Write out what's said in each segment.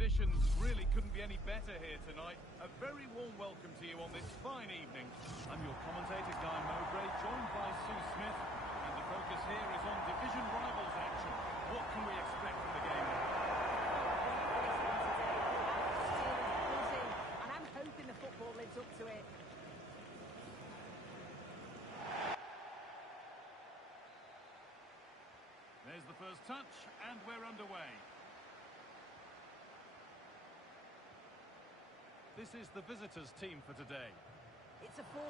conditions really couldn't be any better here tonight. A very warm welcome to you on this fine evening. I'm your commentator, Guy Mowbray, joined by Sue Smith, and the focus here is on division rivals action. What can we expect from the game? And I'm hoping the football lives up to it. There's the first touch, and we're underway. This is the visitors' team for today. It's a 4-5-1.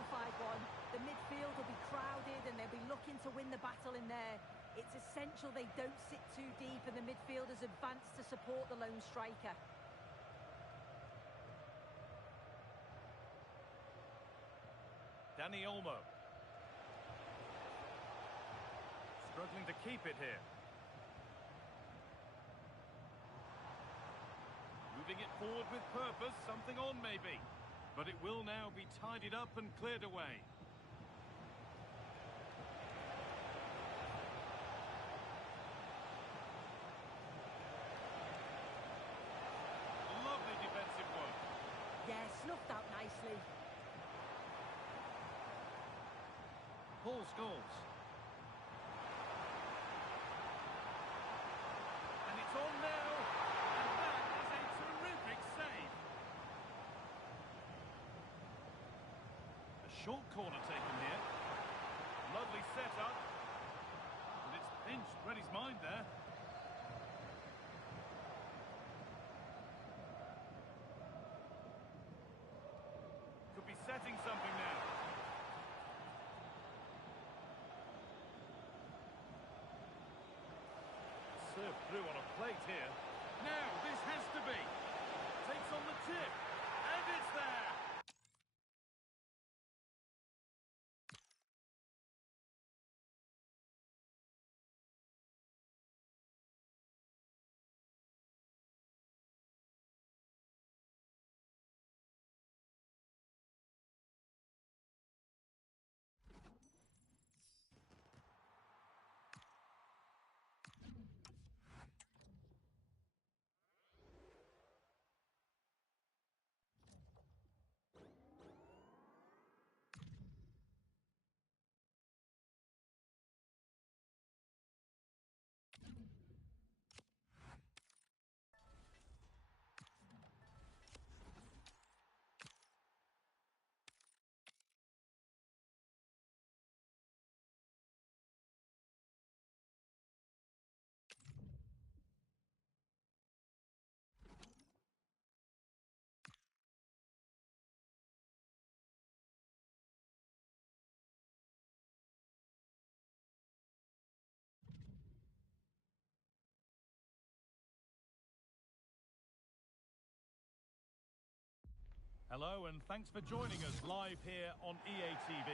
The midfield will be crowded and they'll be looking to win the battle in there. It's essential they don't sit too deep and the midfielders advance to support the lone striker. Danny Olmo. Struggling to keep it here. Moving it forward with purpose, something on maybe. But it will now be tidied up and cleared away. Lovely defensive work. Yeah, snuffed out nicely. Paul Scholes. And it's on now. And that is a terrific save. A short corner taken here. Lovely setup. And it's pinched. Read his mind there. Could be setting something now. Served through on a plate here. Now, this has to be. Takes on the tip. And it's there. Hello and thanks for joining us live here on EA TV.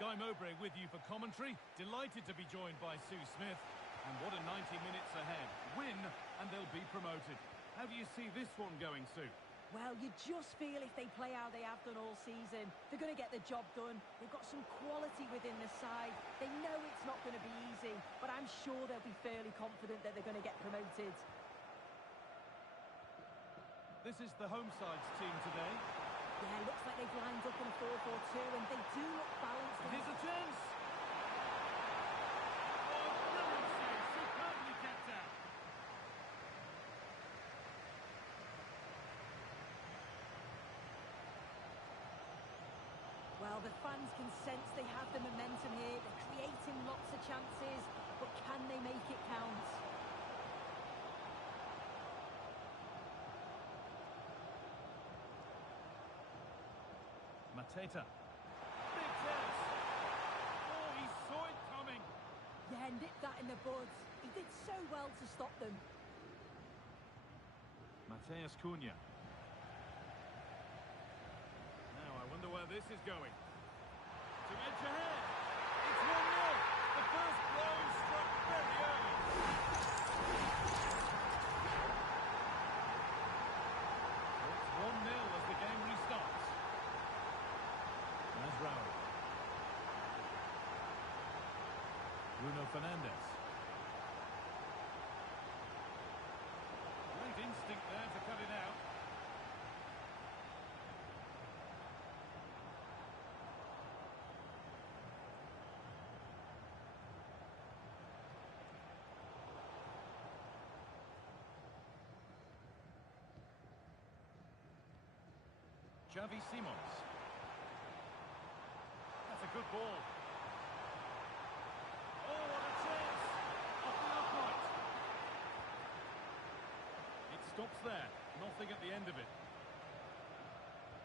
Guy Mowbray with you for commentary. Delighted to be joined by Sue Smith. And what a 90 minutes ahead. Win and they'll be promoted. How do you see this one going, Sue? Well, you just feel if they play how they have done all season, they're going to get the job done. They've got some quality within the side. They know it's not going to be easy, but I'm sure they'll be fairly confident that they're going to get promoted. This is the home side's team today. Yeah, looks like they've lined up in a 4-4-2 and they do look balanced. Here's a chance. Oh, brilliant save. Superbly kept out. Well, the fans can sense they have the momentum here. They're creating lots of chances, but can they make it count? Mateta. Big chance. Oh, he saw it coming. Yeah, nipped that in the bud. He did so well to stop them. Mateus Cunha. Now, I wonder where this is going. To edge ahead. It's 1-0. The first blow struck very early. It's 1-0 as the game restarts. Raul. Bruno Fernandes. Great instinct there to cut it out. Xavi Simons. That's a good ball. Oh, what a chance! Off the upright. It stops there. Nothing at the end of it.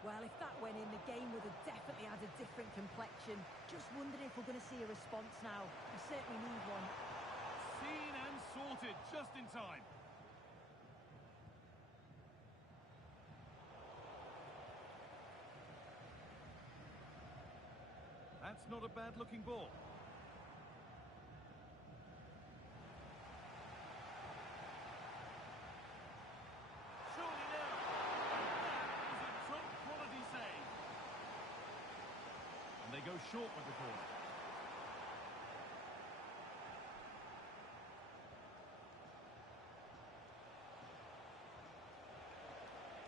Well, if that went in, the game would have definitely had a different complexion. Just wondering if we're going to see a response now. We certainly need one. Seen and sorted just in time. That's not a bad-looking ball. Surely now. And that is a top-quality save. And they go short with the corner.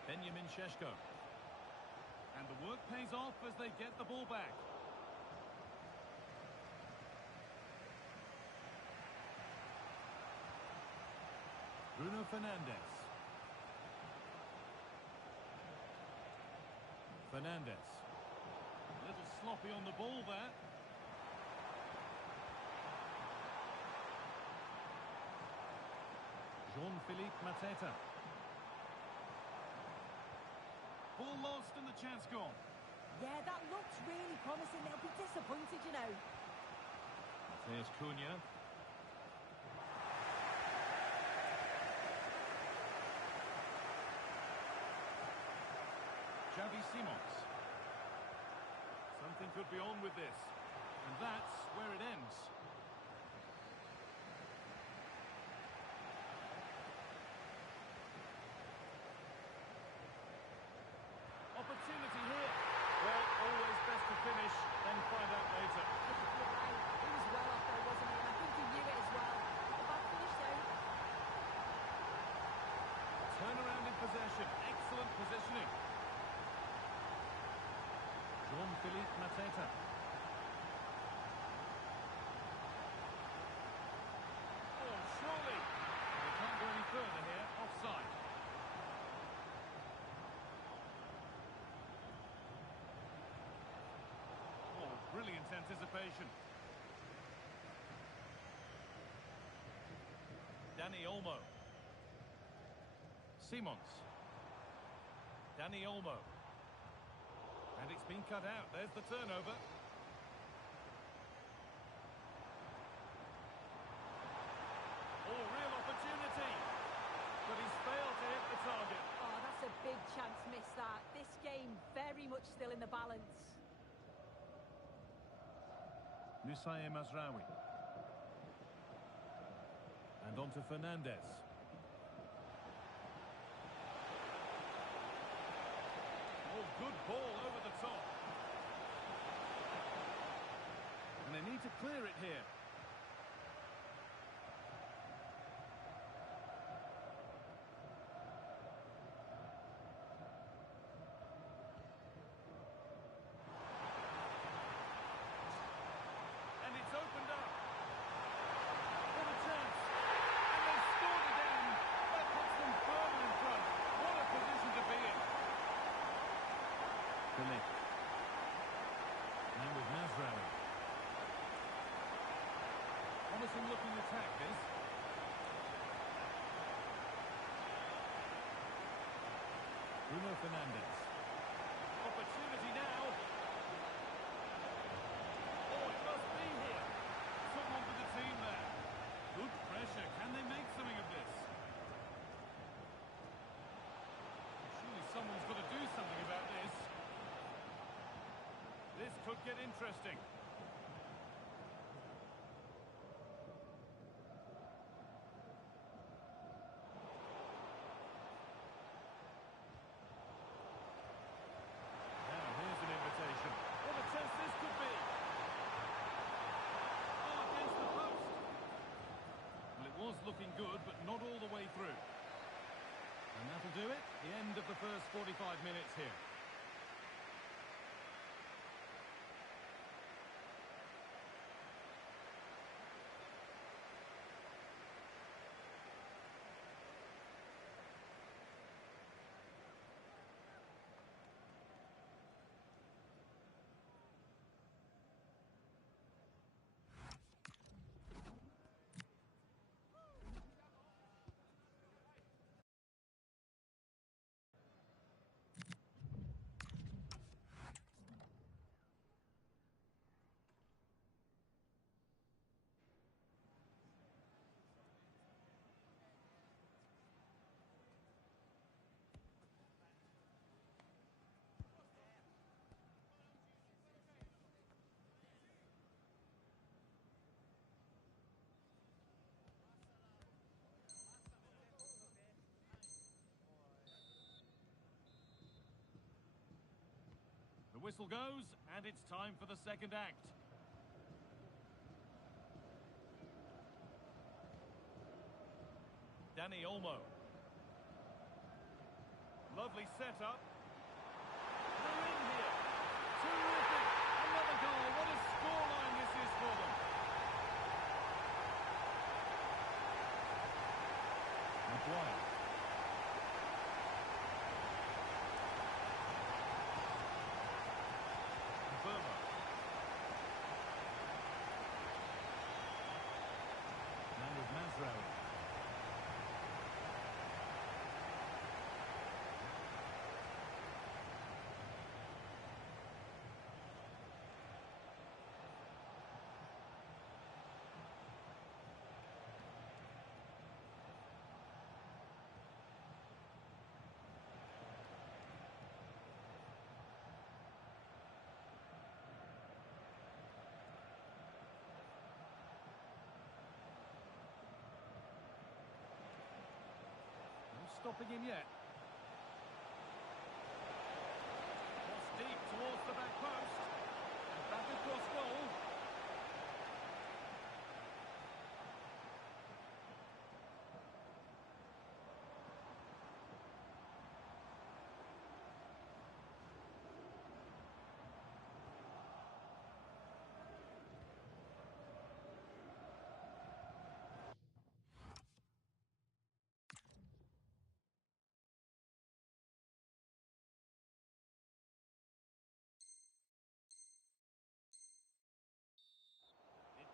Benjamin Šeško. And the work pays off as they get the ball back. Bruno Fernandes. Fernandes. A little sloppy on the ball there. Jean-Philippe Mateta. Ball lost and the chance gone. Yeah, that looks really promising. They'll be disappointed, you know. There's Cunha. Xavi Simons. Something could be on with this. And that's where it ends. Opportunity here. Well, always best to finish, then find out later. You're right. He was well off there, wasn't he? And I think he knew it as well. Not a bad finish, though. Turnaround in possession. Excellent positioning. Jean-Philippe Mateta. Oh, surely. They can't go any further here. Offside. Oh, brilliant anticipation. Dani Olmo. Simons. Dani Olmo. And it's been cut out. There's the turnover. Oh, real opportunity. But he's failed to hit the target. Oh, that's a big chance missed, that. This game very much still in the balance. Nusaye Mazraoui. And on to Fernandes. Oh, good ball over the top. And they need to clear it here. And it's opened up. What a chance. And they've scored again. That puts them further in front. What a position to be in. Philippe. Now with Mazraoui. Promising looking attack, this. Bruno Fernandes. Opportunity now. Oh, it must be here. Someone for the team there. Good pressure. Can they make something of this? Surely someone's got to do something about this. This could get interesting. Now here's an invitation. What a chance this could be. Oh, against the post. Well, it was looking good, but not all the way through. And that'll do it. The end of the first 45 minutes here. whistle goes, and it's time for the second act. Dani Olmo. Lovely setup. They're in here. Terrific. Another goal. What a scoreline this is for them. Maguire. Burma. Now with Mazraoui. Stopping him yet. Cross deep towards the back post. And back across goal.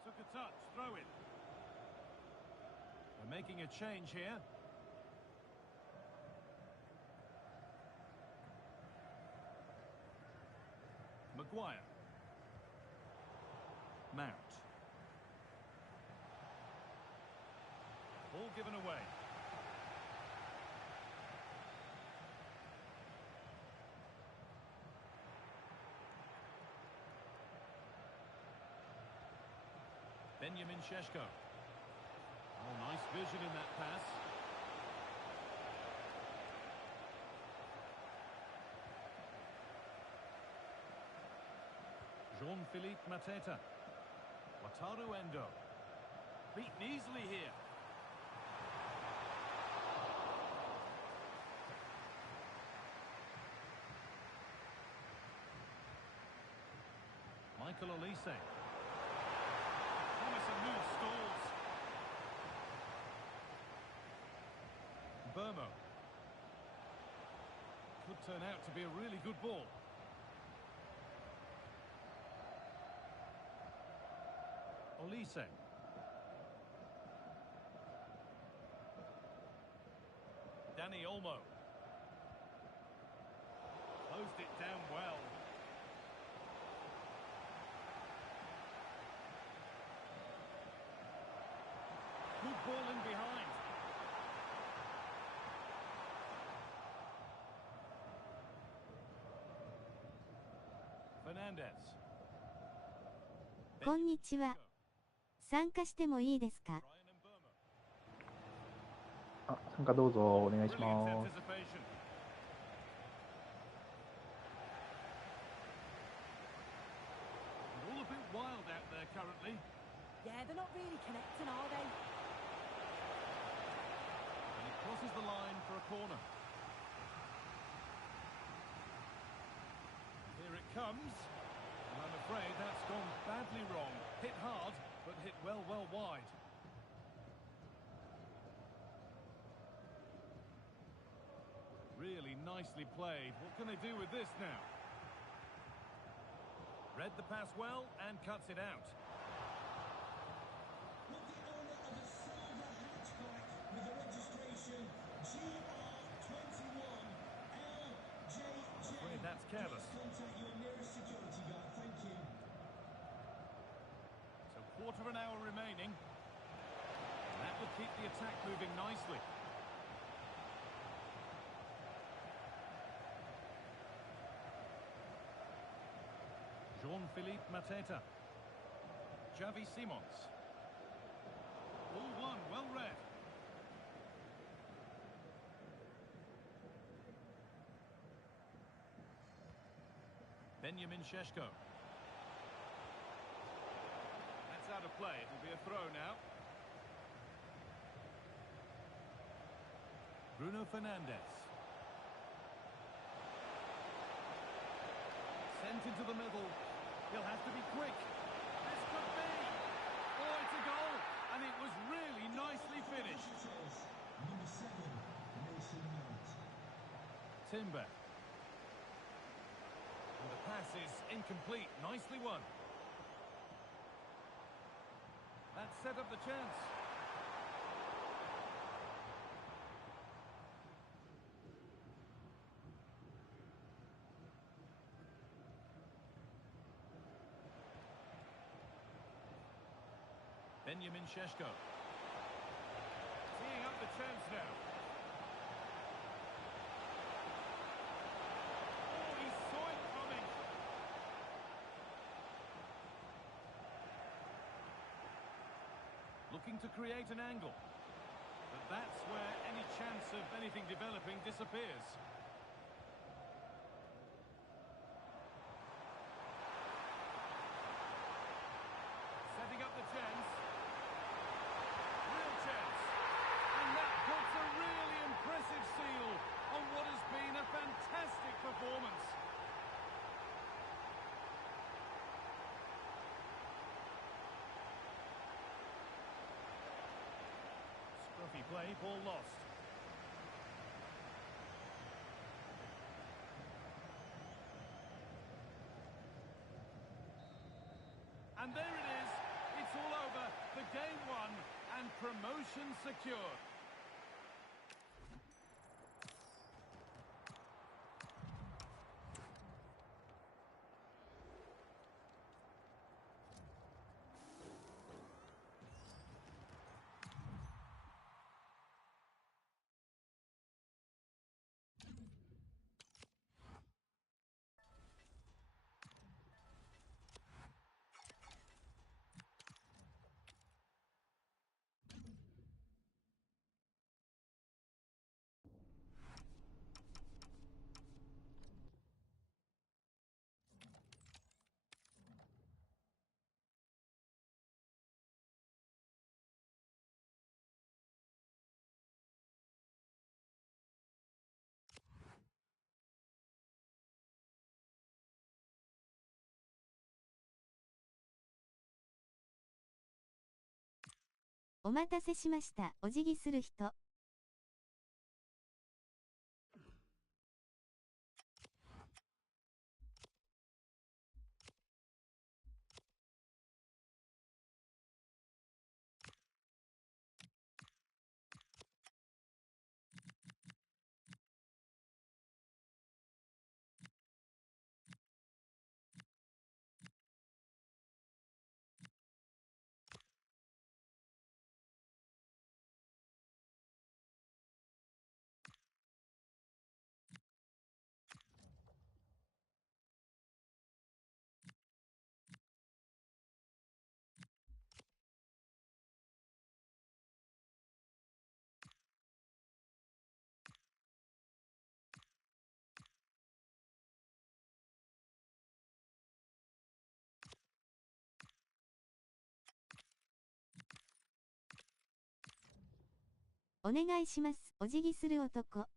Took a touch, throw in. We're making a change here. Maguire. Mount. Ball given away. Benjamin Šeško. Oh, nice vision in that pass. Jean-Philippe Mateta. Wataru Endo. Beaten easily here. Michael Olise. Promising move stalls. Burmo. Could turn out to be a really good ball. Olise. Dani Olmo. Closed it down well. Good ball in behind. Fernandez. こんにちは。参加してもいいですか？あ、参加どうぞお願いします。All a bit wild out there currently. Yeah, they're not really connecting, are they? And it crosses the line for a corner. Here it comes. And I'm afraid that's gone badly wrong. Hit hard, but hit well wide. Really nicely played. What can they do with this now? Read the pass well and cuts it out. I'm afraid that's careless. So quarter of an hour remaining. And that will keep the attack moving nicely. Jean-Philippe Mateta. Xavi Simons. All one, well read. Benjamin Šeško. That's out of play. It will be a throw now. Bruno Fernandes. Sent into the middle. He'll have to be quick. This could be. Oh, it's a goal. And it was really nicely finished. Timber. And the pass is incomplete. Nicely won. That set up the chance. Benjamin Šeško. Teeing up the chance now. Oh, he saw it coming. Looking to create an angle. But that's where any chance of anything developing disappears. Setting up the chance. Real chance. And that puts a really impressive seal on what has been a fantastic performance. Scruffy play, ball lost. And there it is. It's all over. The game won and promotion secured.「お待たせしました。お辞儀する人。お願いします。お辞儀する男。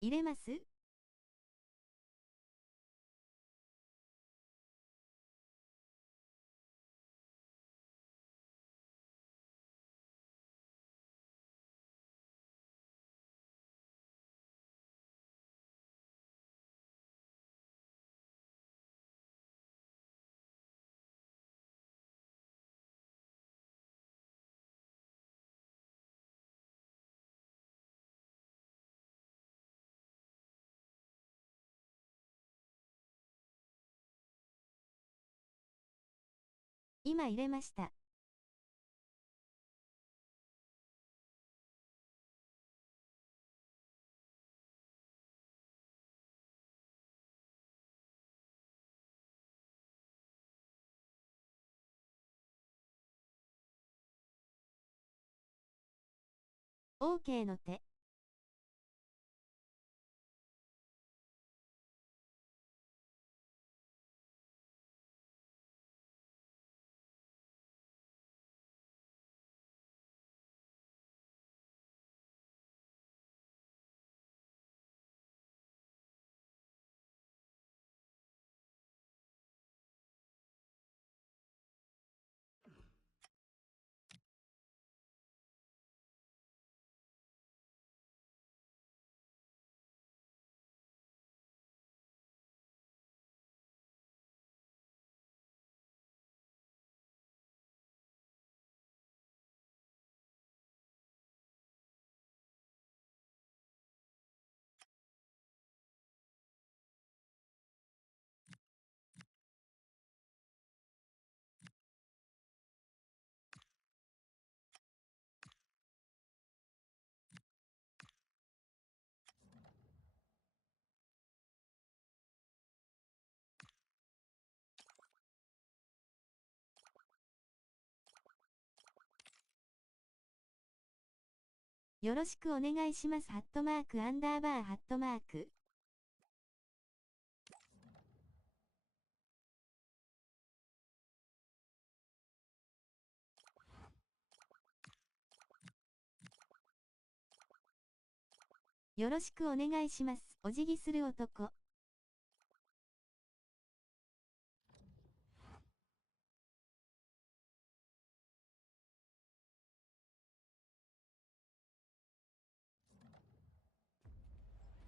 入れます？今入れました。OK の手。よろしくお願いします。ハットマークアンダーバーハットマーク。よろしくお願いします。お辞儀する男。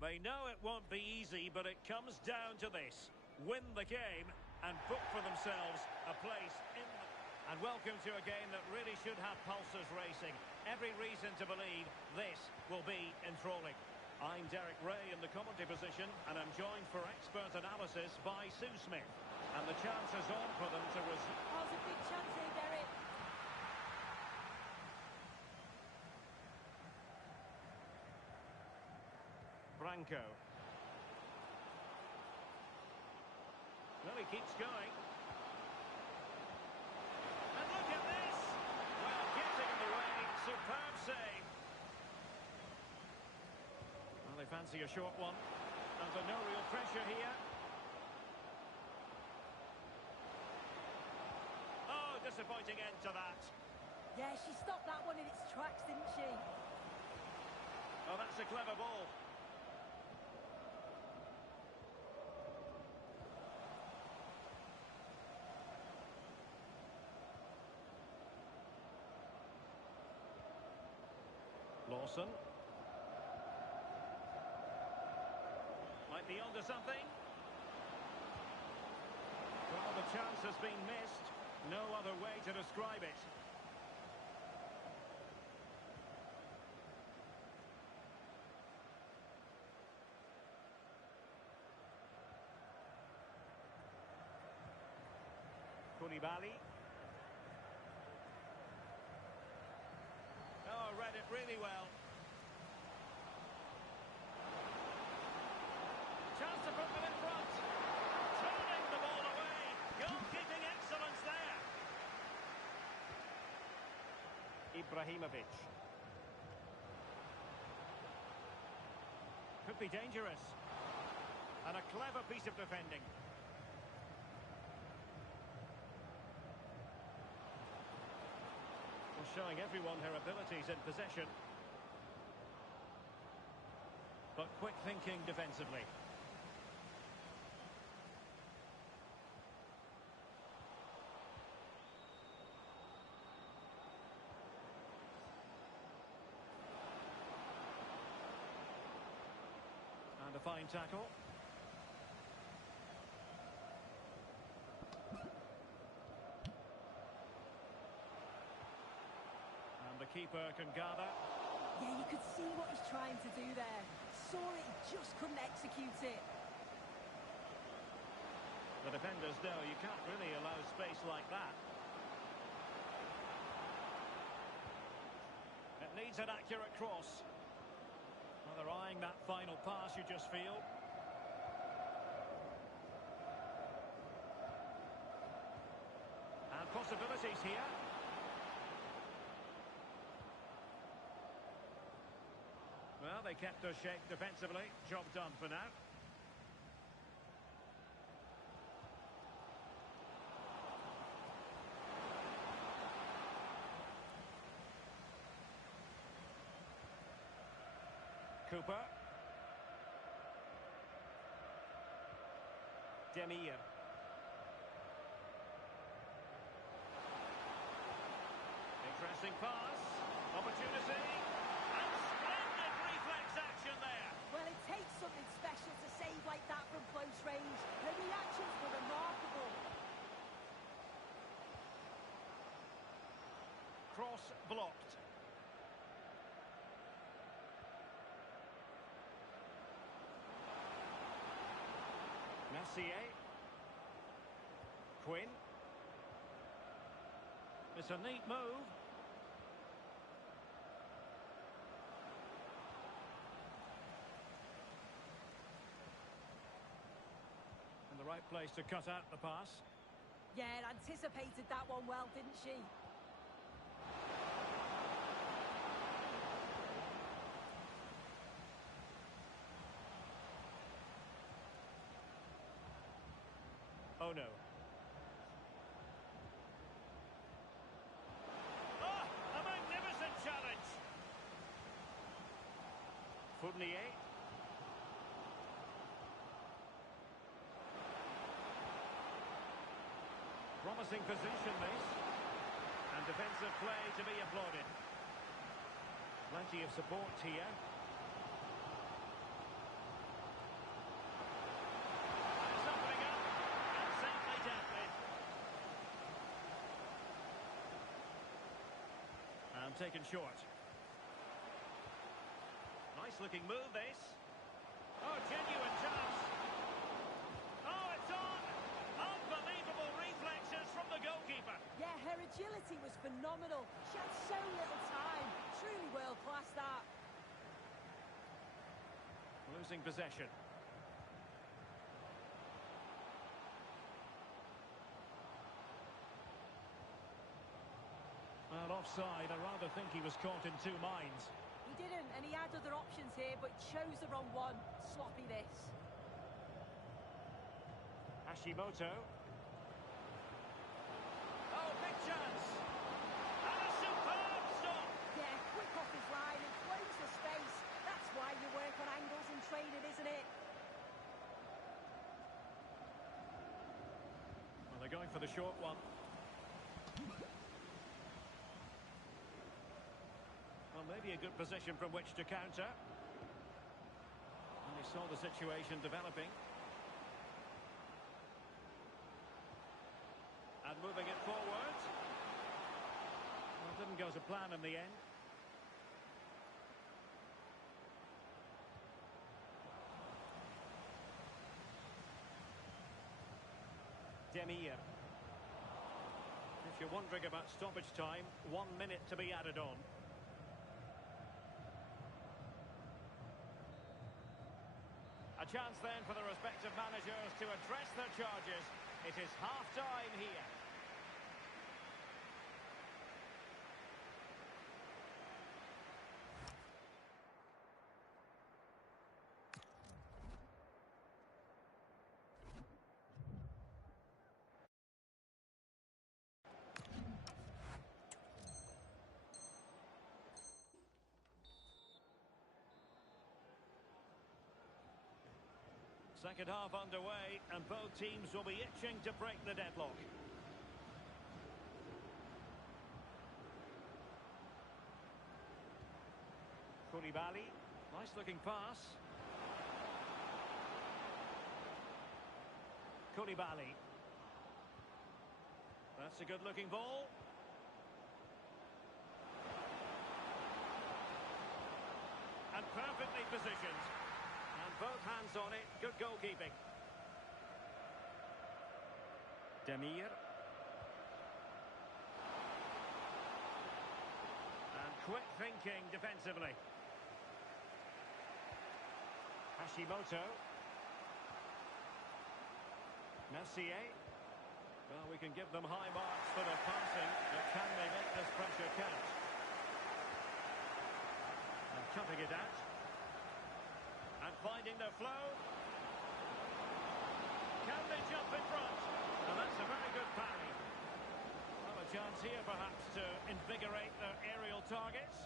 They know it won't be easy, but it comes down to this. Win the game and book for themselves a place in the... And welcome to a game that really should have pulses racing. Every reason to believe this will be enthralling. I'm Derek Ray in the commentary position, and I'm joined for expert analysis by Sue Smith. And the chance is on for them to... Oh, it's a big chance here, Derek. Branco. Well, he keeps going. And look at this! Well, getting in the way, superb save. Well, they fancy a short one. Under no real pressure here. Oh, disappointing end to that. Yeah, she stopped that one in its tracks, didn't she? Oh, that's a clever ball. Lawson. Might be onto something. Well, the chance has been missed. No other way to describe it. Koulibaly. Oh, read it really well. Chance to put them in front. Turning the ball away. Goalkeeping excellence there. Ibrahimovic. Could be dangerous. And a clever piece of defending. Showing everyone her abilities in possession. but quick thinking defensively. And a fine tackle. And the keeper can gather. Yeah, you could see what he's trying to do there. Saw it, he just couldn't execute it. The defenders know you can't really allow space like that. It needs an accurate cross. Well, they're eyeing that final pass, you just feel. And possibilities here. Well, they kept their shape defensively. Job done for now. Cooper. Demir. Interesting pass. Opportunity. And splendid reflex action there. Well, it takes something special to save like that from close range. The reactions were remarkable. Cross blocked. Messier. Quinn. It's a neat move. In the right place to cut out the pass. Yeah, anticipated that one well, didn't she? Oh no. Oh, a magnificent challenge. Fournier. Promising position this. And defensive play to be applauded. Plenty of support here. Taken short. Nice looking move this. Oh, genuine chance. Oh, it's on. Unbelievable reflexes from the goalkeeper. Yeah, her agility was phenomenal. She had so little time. Truly world class that. Losing possession. Well, offside. I rather think he was caught in two minds. He didn't, and he had other options here, but chose the wrong one. Sloppy this. Hashimoto. Oh, big chance. And a superb stop. Yeah, quick off his line and close the space. That's why you work on angles in training, isn't it? Well, they're going for the short one. Well, maybe a good position from which to counter. And he saw the situation developing. And moving it forward. Well, didn't go to plan in the end. Demir. If you're wondering about stoppage time, 1 minute to be added on. A chance then for the respective managers to address their charges. It is half-time here. Second half underway, and both teams will be itching to break the deadlock. Koulibaly, nice looking pass. Koulibaly. That's a good looking ball. And perfectly positioned. And both hands on it. Good goalkeeping. Demir. And quick thinking defensively. Hashimoto. Mercier. Well, we can give them high marks for their passing, but can they make this pressure count? And cutting it out. And finding their flow. Can they jump in front? And that's a very good parry. Well, a chance here perhaps to invigorate their aerial targets.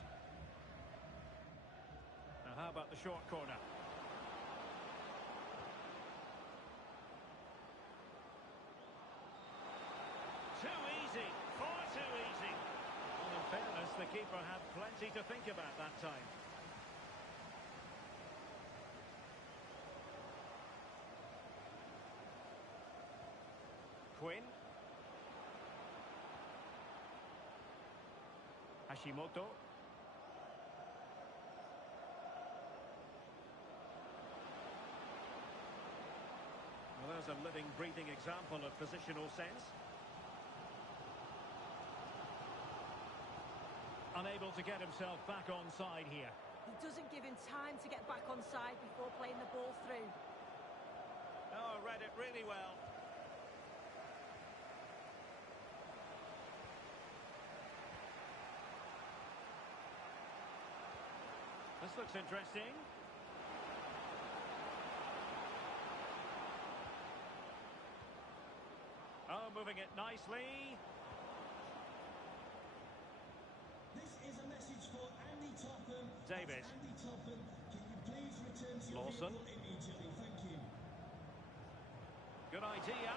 Now how about the short corner? Too easy, far too easy. Well, in fairness, the keeper had plenty to think about that time. Quinn. Hashimoto. Well, there's a living, breathing example of positional sense. Unable to get himself back on side here. He doesn't give him time to get back on side before playing the ball through. Oh, read it really well. This looks interesting. Oh, moving it nicely. This is a message for Andy Topham. David. Andy Topham, can you please return to your Lawson. vehicle immediately? Thank you. Good idea.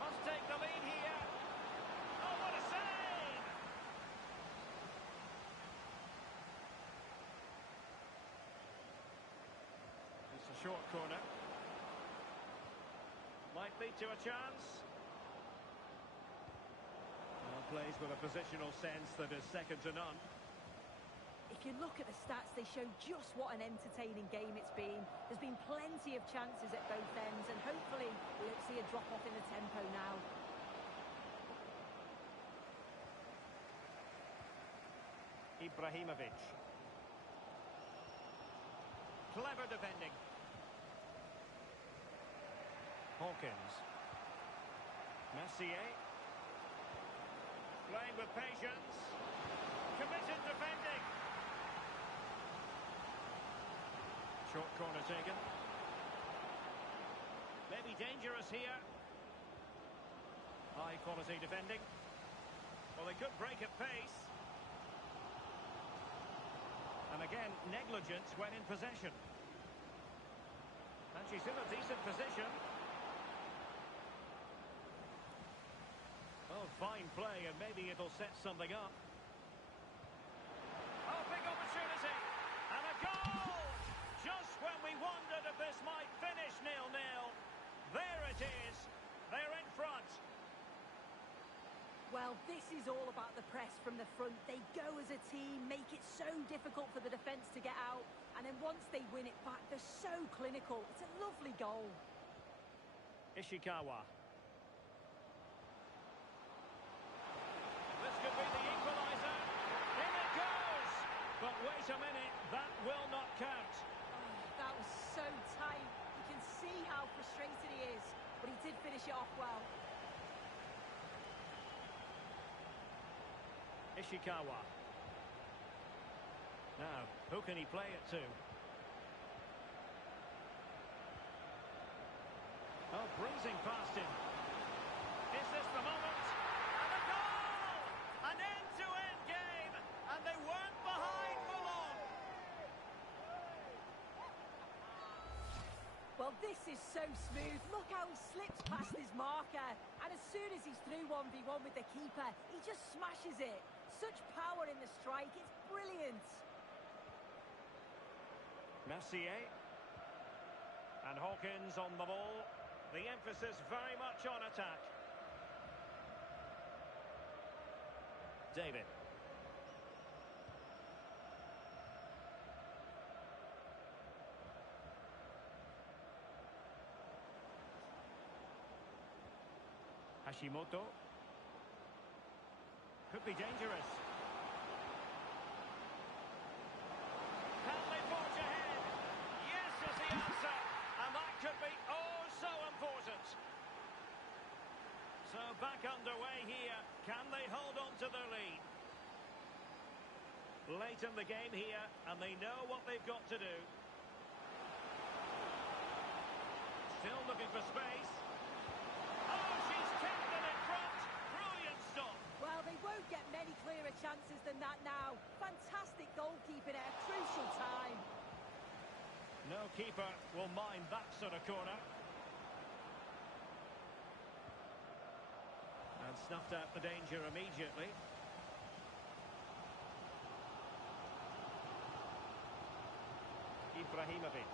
Must take the lead here. Oh, what a save! It's a short corner. Might lead to a chance. Well, plays with a positional sense that is second to none. If you look at the stats, they show just what an entertaining game it's been. There's been plenty of chances at both ends, and hopefully we don't see a drop-off in the tempo now. Ibrahimovic. Clever defending. Hawkins. Mercier. Playing with patience. Committed defending. Short corner taken. Maybe dangerous here. High quality defending. Well, they could break at pace. And again, negligence when in possession. And she's in a decent position. Oh, fine play, and maybe it'll set something up. Oh, big opportunity. And a goal! Just when we wondered if this might finish 0-0. There it is. They're in front. Well, this is all about the press from the front. They go as a team, make it so difficult for the defence to get out. And then once they win it back, they're so clinical. It's a lovely goal. Ishikawa. This could be the equaliser. In it goes! But wait a minute, that will not count. Oh, that was so tight. You can see how frustrated he is. But he did finish it off well. Ishikawa. Now, who can he play it to? Oh, breezing past him. Is this the moment? And a this is so smooth. Look how he slips past his marker. And as soon as he's through 1v1 with the keeper, he just smashes it. Such power in the strike. It's brilliant. Mercier. And Hawkins on the ball. The emphasis very much on attack. David. Hashimoto. Could be dangerous. Can they forge ahead? Yes is the answer. And that could be oh so important. So back underway here. Can they hold on to their lead? Late in the game here, and they know what they've got to do. Still looking for space. Oh, she's kept it in front. Brilliant stop. Well, they won't get many clearer chances than that now. Fantastic goalkeeping at a crucial time. No keeper will mind that sort of corner. And snuffed out the danger immediately. Ibrahimovic.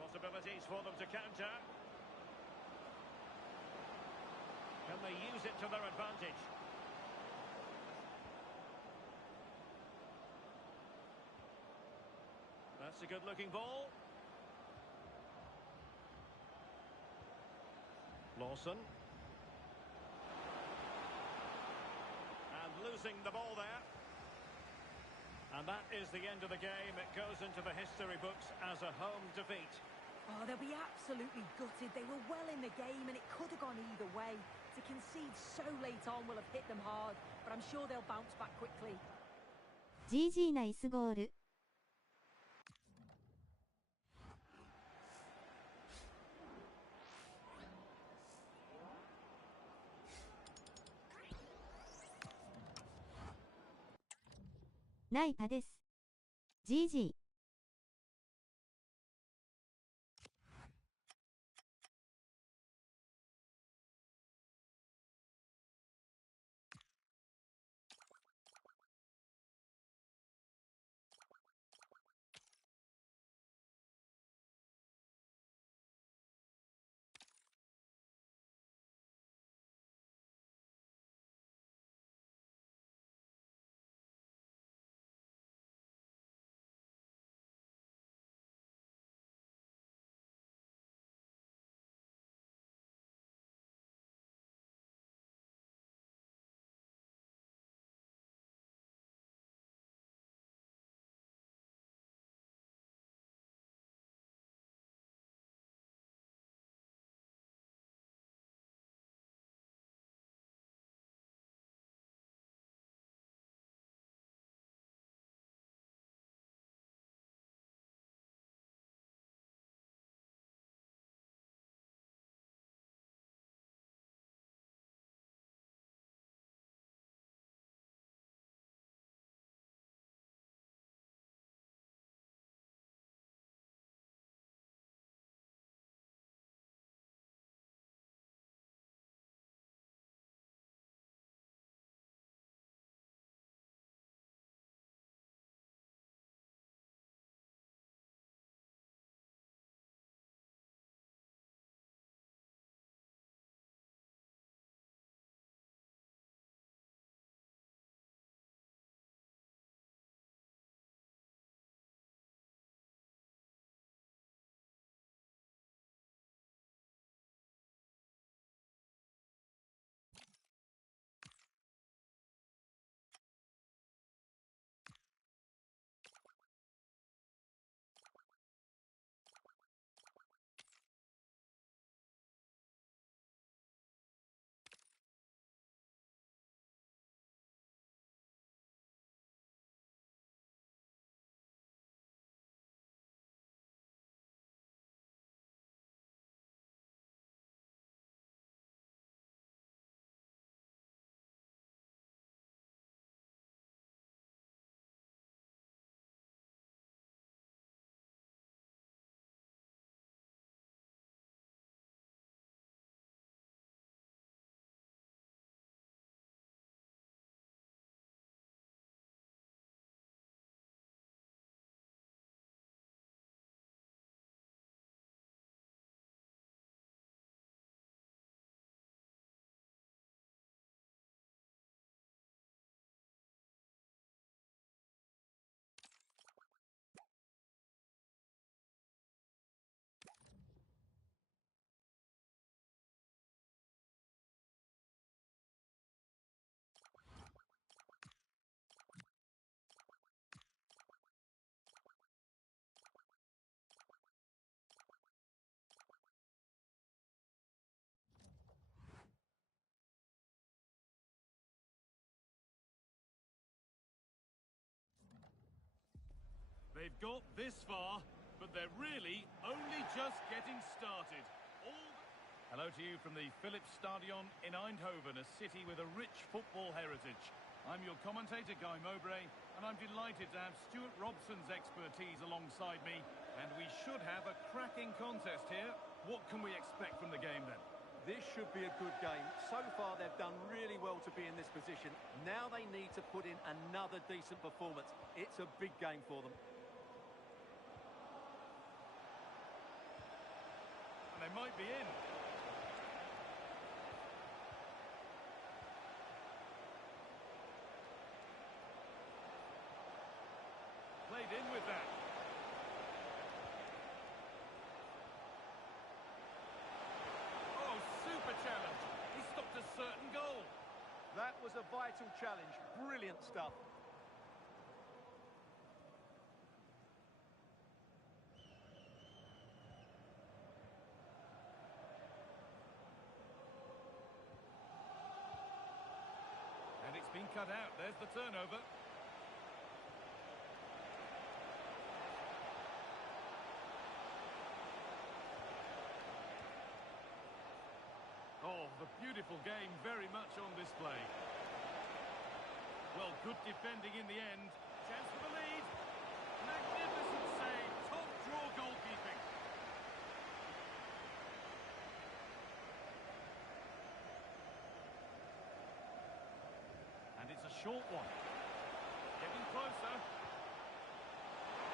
Possibilities for them to counter. Can they use it to their advantage? That's a good-looking ball. Lawson. And losing the ball there. And that is the end of the game. It goes into the history books as a home defeat. Oh, they'll be absolutely gutted. They were well in the game and it could have gone either way. To concede so late on will have hit them hard, but I'm sure they'll bounce back quickly. GG ナイスゴール。ナイパです。GG。They've got this far, but they're really only just getting started. Hello to you from the Philips Stadion in Eindhoven, a city with a rich football heritage. I'm your commentator, Guy Mowbray, and I'm delighted to have Stuart Robson's expertise alongside me, and we should have a cracking contest here. What can we expect from the game then? This should be a good game. So far, they've done really well to be in this position. Now they need to put in another decent performance. It's a big game for them. And they might be in. Played in with that. Oh, super challenge. He stopped a certain goal. That was a vital challenge. Brilliant stuff. And it's been cut out. There's the turnover. Oh, the beautiful game very much on display. Well, good defending in the end. Chance for the lead. Magnificent save. Top draw goalkeeping. And it's a short one. Getting closer.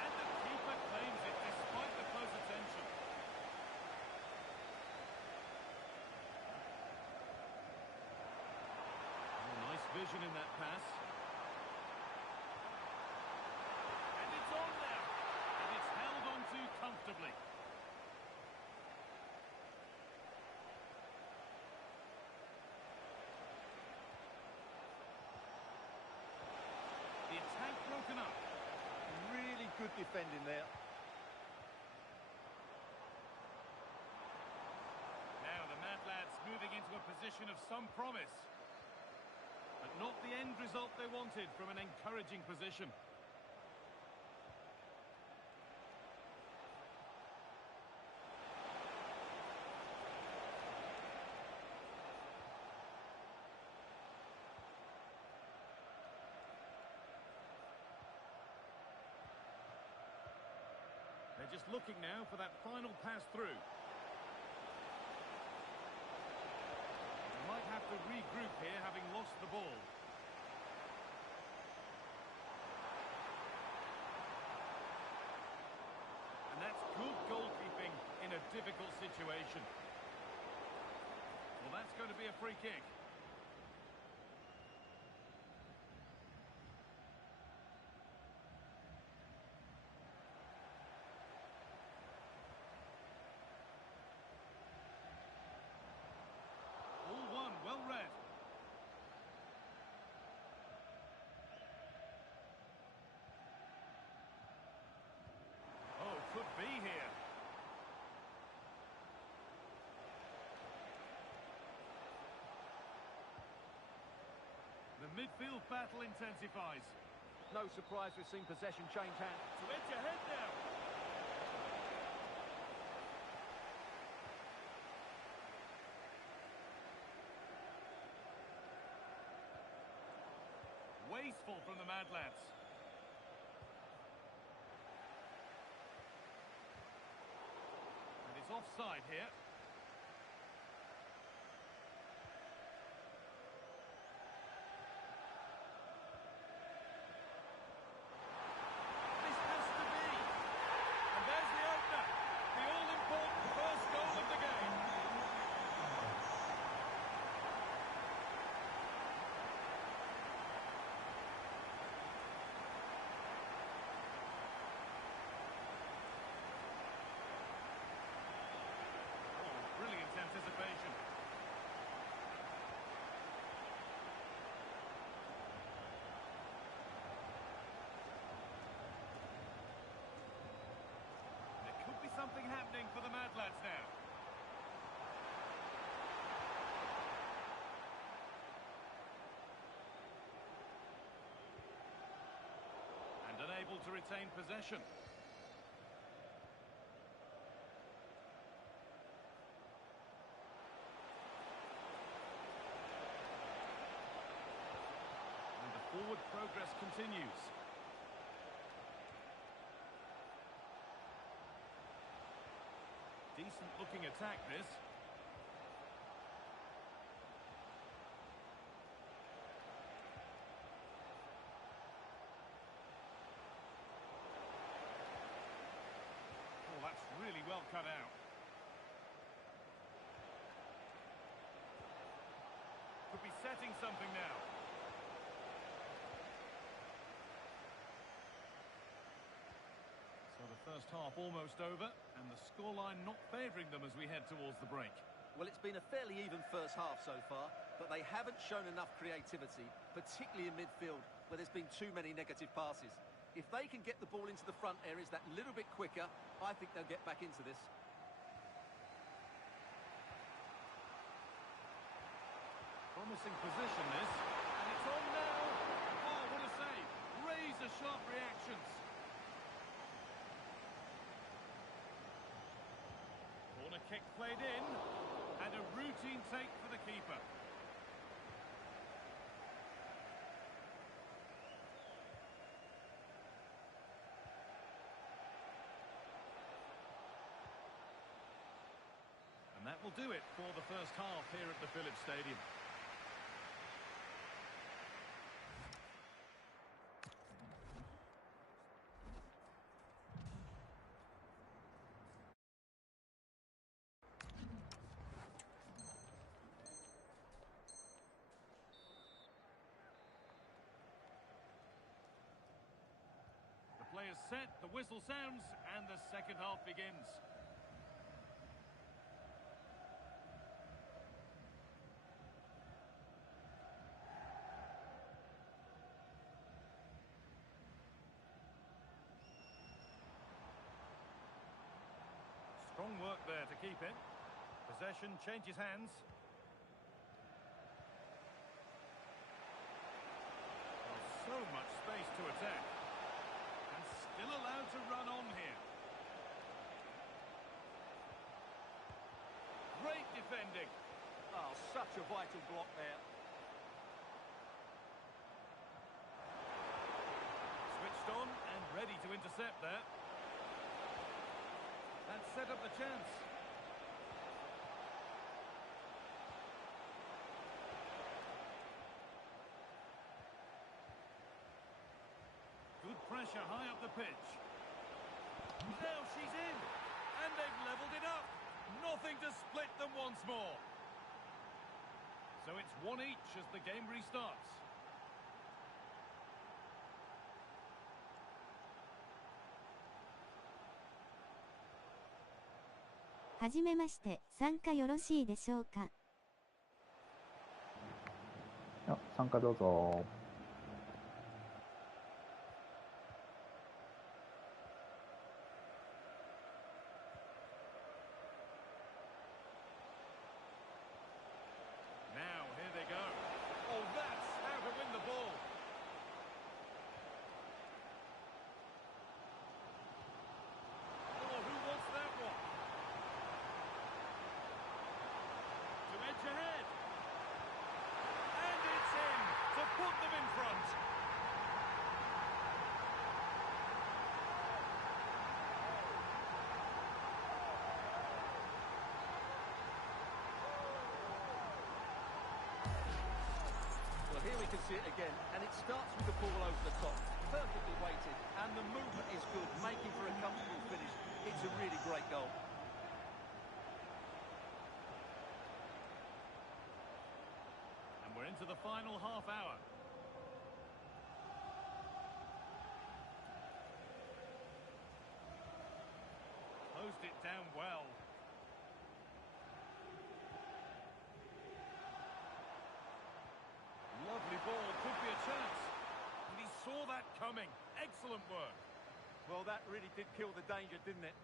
And the keeper claims it despite the close attention. Vision in that pass. And it's on there. And it's held on to comfortably. The attack broken up. Really good defending there. Now the Mad Lads moving into a position of some promise. But not the end result they wanted from an encouraging position. They're just looking now for that final pass through. Might have to regroup here, having lost the ball. And that's good goalkeeping in a difficult situation. Well, that's going to be a free kick. Well read. Oh, could be here. The midfield battle intensifies. No surprise we've seen possession change hands. To edge ahead now. Wasteful from the Mad Lads. And it's offside here. This has to be. And there's the opener. The all-important first goal of the game. to retain possession. And the forward progress continues. Decent looking attack, this. Oh, that's really well cut out. Could be setting something now. So the first half almost over, and the scoreline not favouring them as we head towards the break. Well, it's been a fairly even first half so far, but they haven't shown enough creativity, particularly in midfield, where there's been too many negative passes. If they can get the ball into the front areas that little bit quicker, I think they'll get back into this. Promising position, this. And it's on now. Oh, what a save. Razor-sharp reactions. Corner kick played in. And a routine take for the keeper. And that will do it for the first half here at the Philips Stadium. The play is set, the whistle sounds, and the second half begins. Strong work there to keep it. Possession changes hands. Oh, so much space to attack. And still allowed to run on here. Great defending. Oh, such a vital block there. Switched on and ready to intercept there. And set up the chance. Good pressure high up the pitch. Now she's in. And they've levelled it up. Nothing to split them once more. So it's one each as the game restarts.はじめまして、参加よろしいでしょうか。あ、参加どうぞ。Now, here they go. Oh, that's how to win the ball. Oh, who wants that one? To edge ahead. And it's in to put them in front. Well, here we can see it again, and it starts with the ball over the top. Perfectly weighted, and the movement is good, making for a comfortable finish. It's a really great goal. And we're into the final half hour. Closed it down well. Lovely ball, could be a chance. And he saw that coming. Excellent work. Well, that really did kill the danger, didn't it?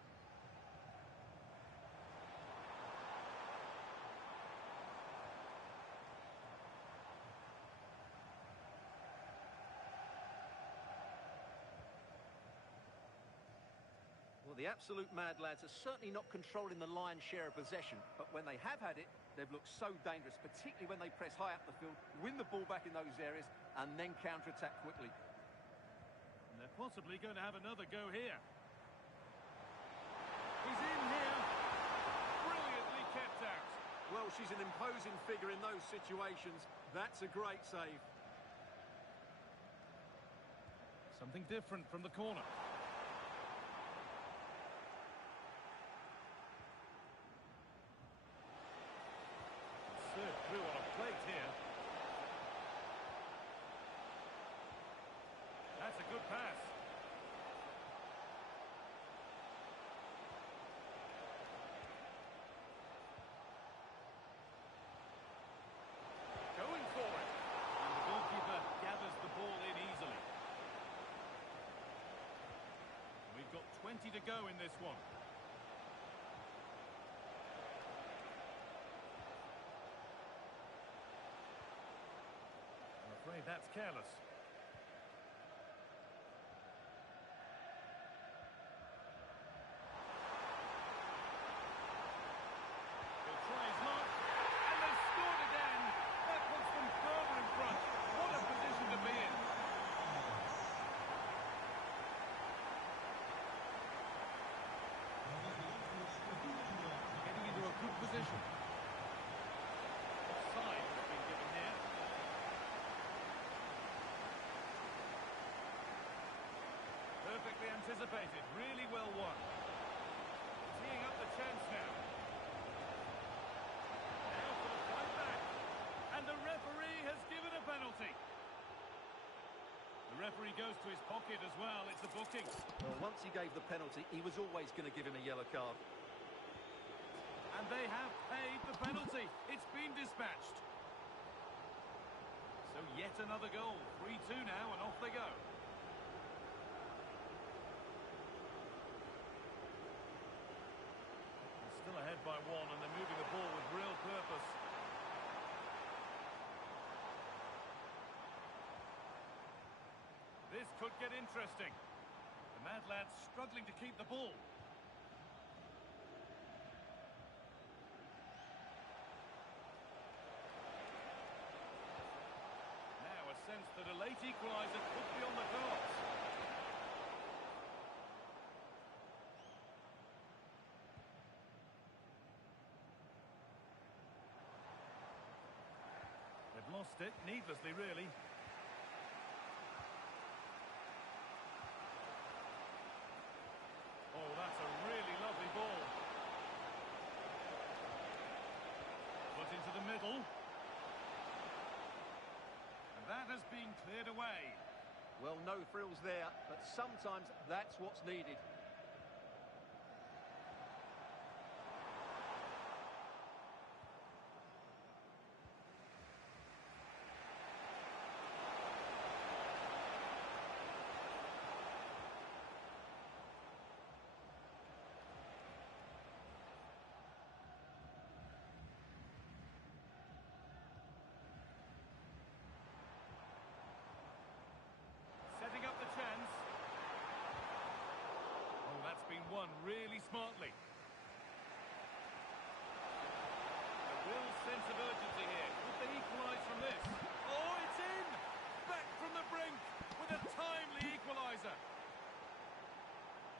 the absolute mad lads are certainly not controlling the lion's share of possession, but when they have had it, they've looked so dangerous, particularly when they press high up the field, win the ball back in those areas, and then counter-attack quickly. And they're possibly going to have another go here. He's in here. Brilliantly kept out. Well, she's an imposing figure in those situations. That's a great save. Something different from the corner. Served through on a plate here. That's a good pass. Going for it. And the goalkeeper gathers the ball in easily. We've got 20 to go in this one. I'm afraid that's careless. He'll try his luck, and they've scored again. That puts them further in front. What a position to be in. Getting into a good position. Offside has been given here. Perfectly anticipated, really well won. Teeing up the chance now. Now for the fight back. And the referee has given a penalty. The referee goes to his pocket as well. It's a booking. Well, once he gave the penalty, he was always going to give him a yellow card. And they have paid the penalty. It's been dispatched. So yet another goal. 3-2 now, and off they go. They're still ahead by one, and they're moving the ball with real purpose. This could get interesting. The Mad Lads struggling to keep the ball. Now a sense that a late equaliser could be on the cards. They've lost it, needlessly really. Oh, that's a really lovely ball. Put into the middle. And that has been cleared away. Well, no frills there, but sometimes that's what's needed. Setting up the chance. Oh, that's been won really smartly. A real sense of urgency here. Could they equalise from this? Oh, it's in! Back from the brink with a timely equaliser.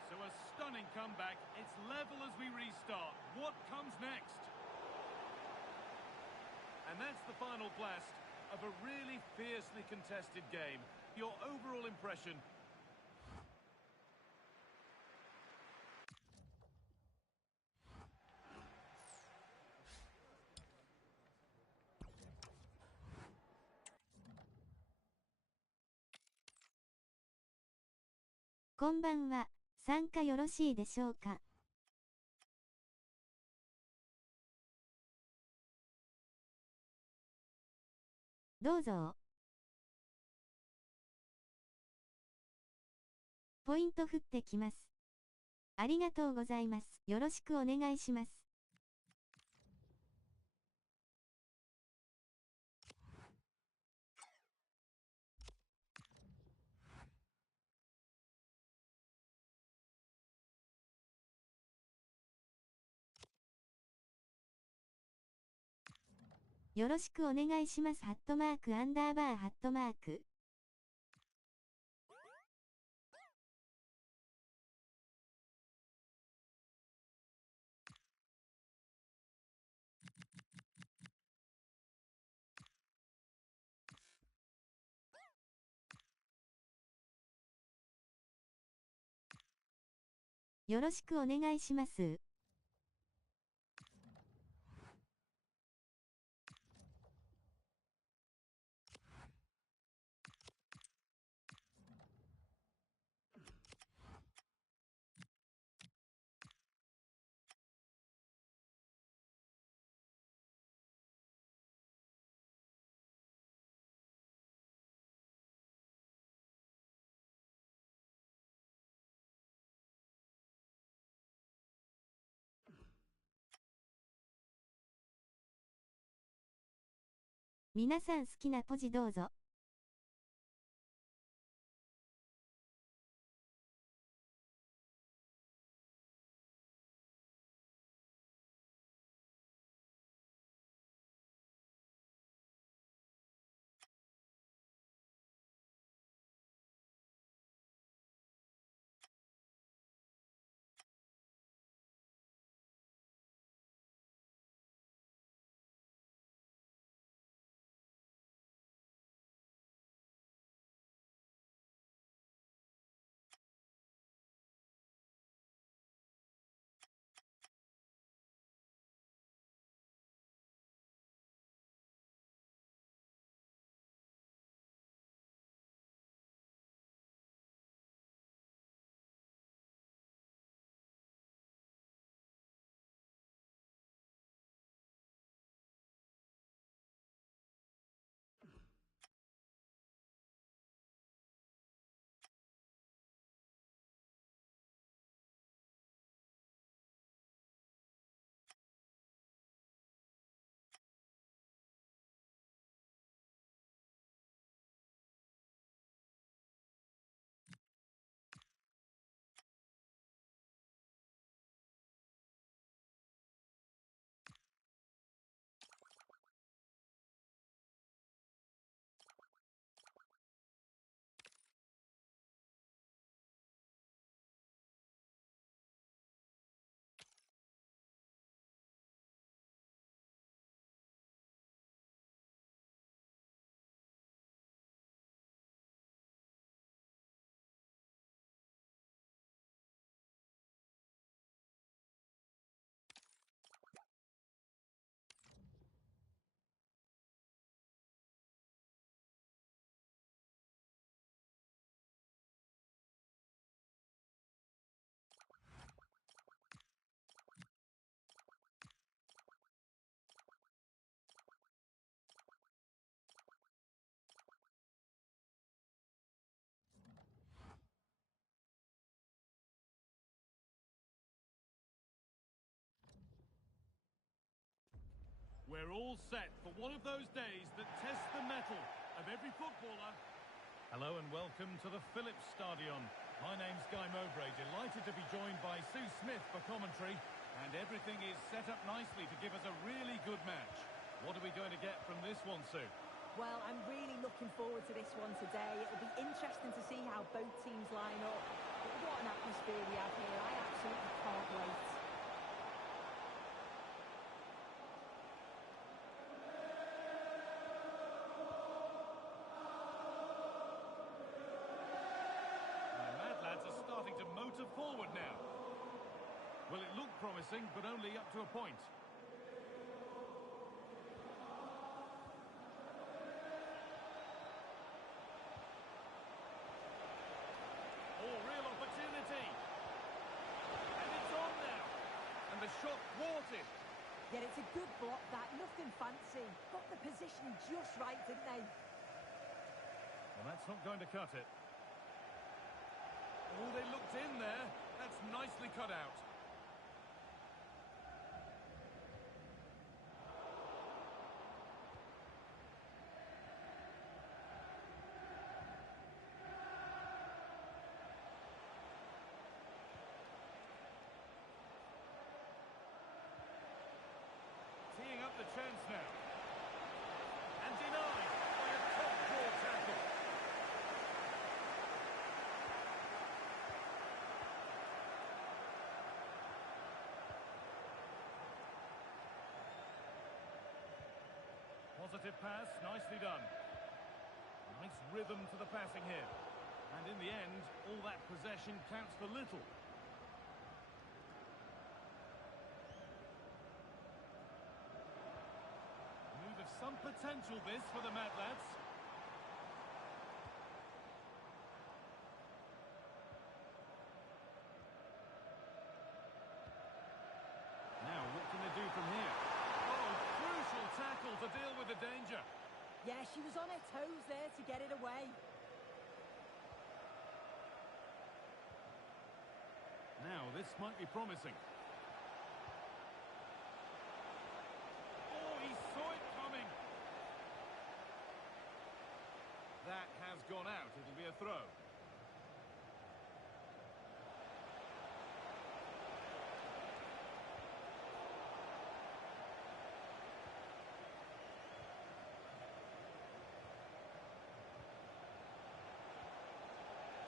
So a stunning comeback. It's level as we restart. What comes next? And that's the final blast of a really fiercely contested game. Your overall impression?こんばんは。参加よろしいでしょうか。どうぞ。ポイント振ってきます。ありがとうございます。よろしくお願いします。よろしくお願いします。@__。よろしくお願いします。皆さん好きなポジどうぞ。We're all set for one of those days that test the mettle of every footballer. Hello and welcome to the Phillips Stadion. My name's Guy Mowbray, delighted to be joined by Sue Smith for commentary, and everything is set up nicely to give us a really good match. What are we going to get from this one, Sue? Well, I'm really looking forward to this one today. It'll be interesting to see how both teams line up. But what an atmosphere we have here. I absolutely can't wait. Forward now. Well, it looked promising, but only up to a point. Oh, real opportunity. And it's on now. And the shot thwarted. Yeah, it's a good block, that. Nothing fancy. Got the positioning just right, didn't they? Well, that's not going to cut it. Oh, they looked in there. That's nicely cut out. Teeing up the chance now. And denied by a top-draw tackle. Positive pass, nicely done. Nice rhythm to the passing here. And in the end, all that possession counts for little. Move of some potential this for the Mad Lads. Now, what can they do from here? Oh, crucial tackle to deal with the danger. Yeah, she was on her toes there to get it away. Now, this might be promising. Oh, he saw it coming. That has gone out. It'll be a throw.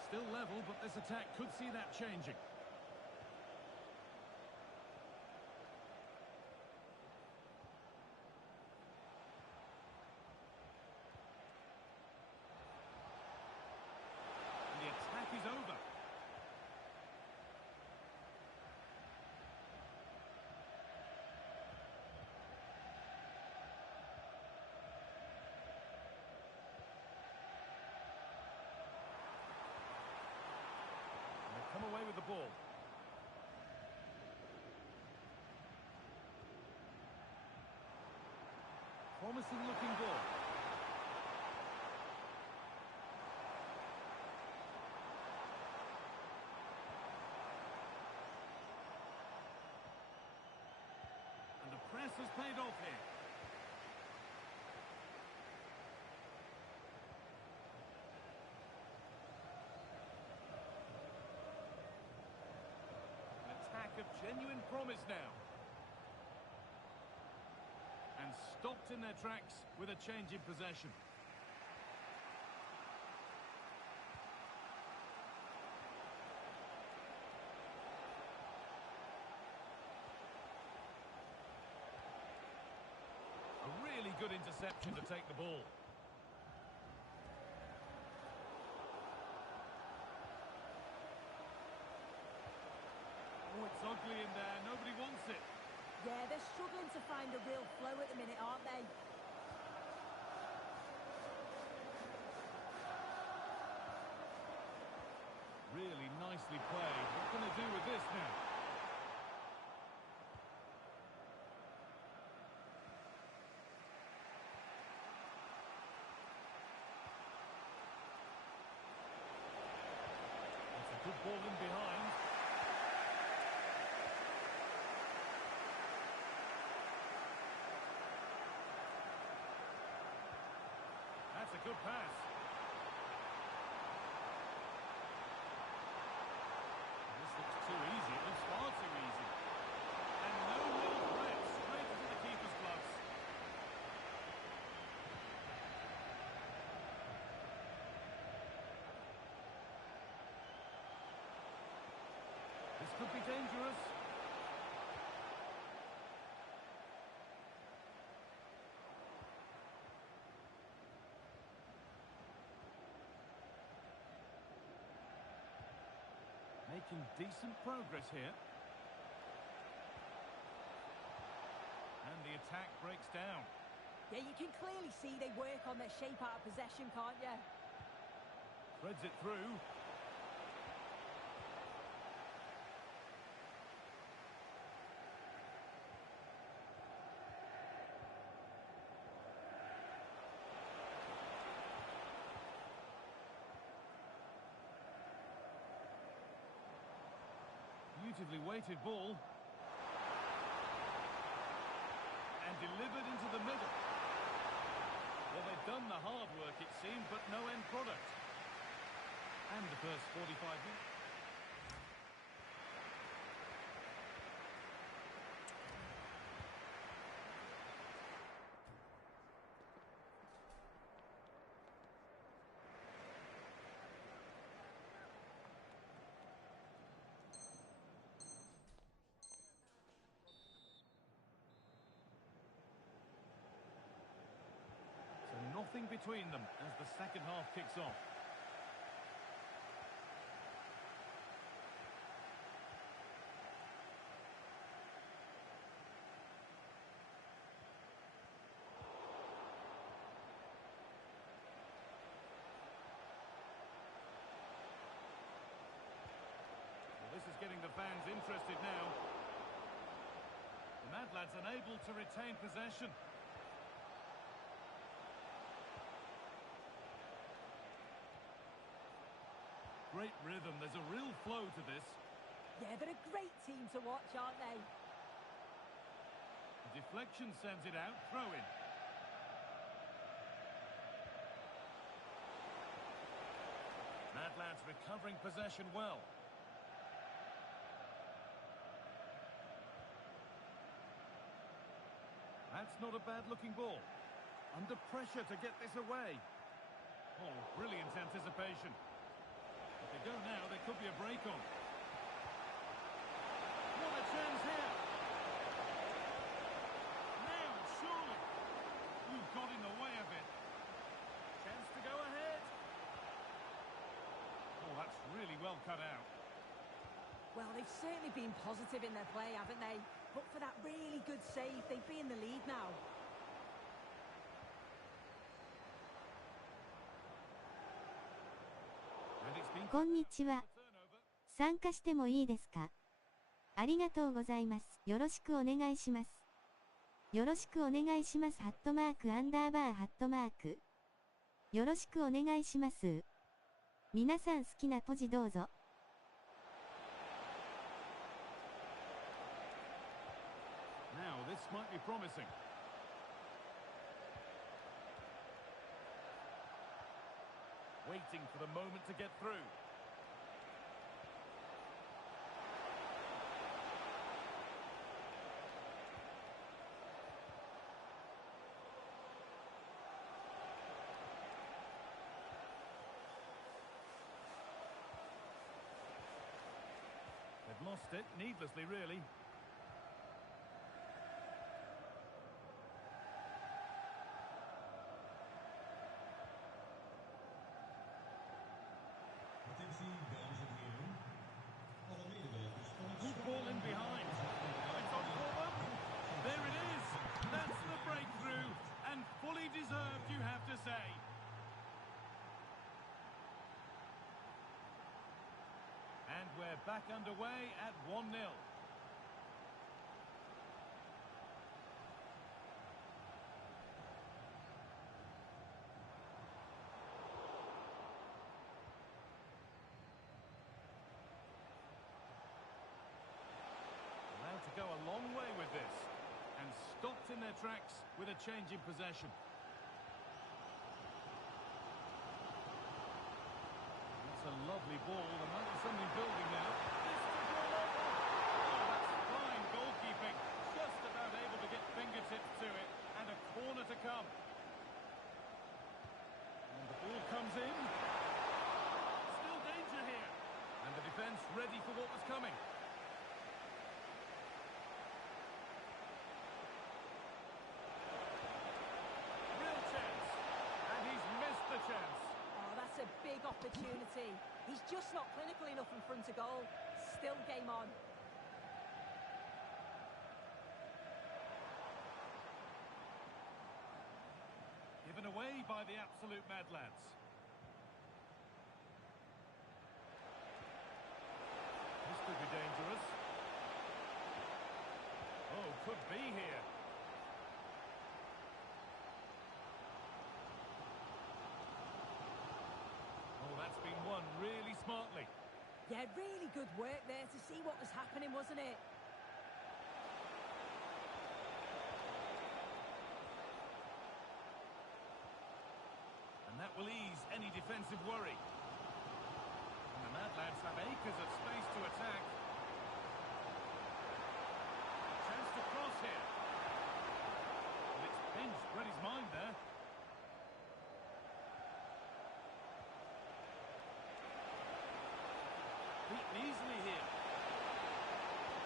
Still level, but this attack could see that changing. And the attack is over. Come away with the ball. Promising looking ball. And the press has paid off here. Of genuine promise now. And stopped in their tracks with a change in possession. A really good interception to take the ball. Oh, it's ugly in there. Nobody wants it. Yeah, they're struggling to find a real flow at the minute, aren't they? Really nicely played. What can they do with this now? It's a good ball in behind. That's a good pass. This looks too easy. It looks far too easy. And no real threat. Straight into the keeper's gloves. This could be dangerous. Making decent progress here. And the attack breaks down. Yeah, you can clearly see they work on their shape out of possession, can't you? Threads it through. Beautifully weighted ball. And delivered into the middle. Well, they've done the hard work, it seemed, but no end product. And the first 45 minutes. building between them as the second half kicks off. This is getting the fans interested now. The Mad Lads unable to retain possession. Great rhythm, there's a real flow to this. Yeah, they're a great team to watch, aren't they? The deflection sends it out, throw in. Mad Lads recovering possession well. That's not a bad-looking ball. Under pressure to get this away. Oh, brilliant anticipation. If they go now, there could be a break on. What a chance here. Now, surely. You've got in the way of it. Chance to go ahead. Oh, that's really well cut out. Well, they've certainly been positive in their play, haven't they? But for that really good save, they'd be in the lead now. And it's been こんにちは。参加してもいいですか？ありがとうございます。よろしくお願いします。よろしくお願いします。@_. よろしくお願いします。皆さん好きなポジどうぞ。Now, this might be promising. Waiting for the moment to get through. They've lost it needlessly, really. Good ball in behind. It's on forward. There it is. That's the breakthrough. And fully deserved, you have to say. And we're back underway at 1-0. Allowed to go a long way with this. And stopped in their tracks with a change in possession. That's a lovely ball. There might be something building now. This took all over. Oh, that's fine goalkeeping. Just about able to get fingertips to it. And a corner to come. And the ball comes in. Still danger here. And the defence ready for what was coming. Real chance. And he's missed the chance. Oh, that's a big opportunity. He's just not clinical enough in front of goal. Still game on. Given away by the absolute Mad Lads. This could be dangerous. Oh, could be here. Oh, that's been won really smartly. Yeah, really good work there to see what was happening, wasn't it? And that will ease any defensive worry. And the Mad Lads have acres of space to attack. Chance to cross here. And it's pinched, read his mind there. Beaten easily here.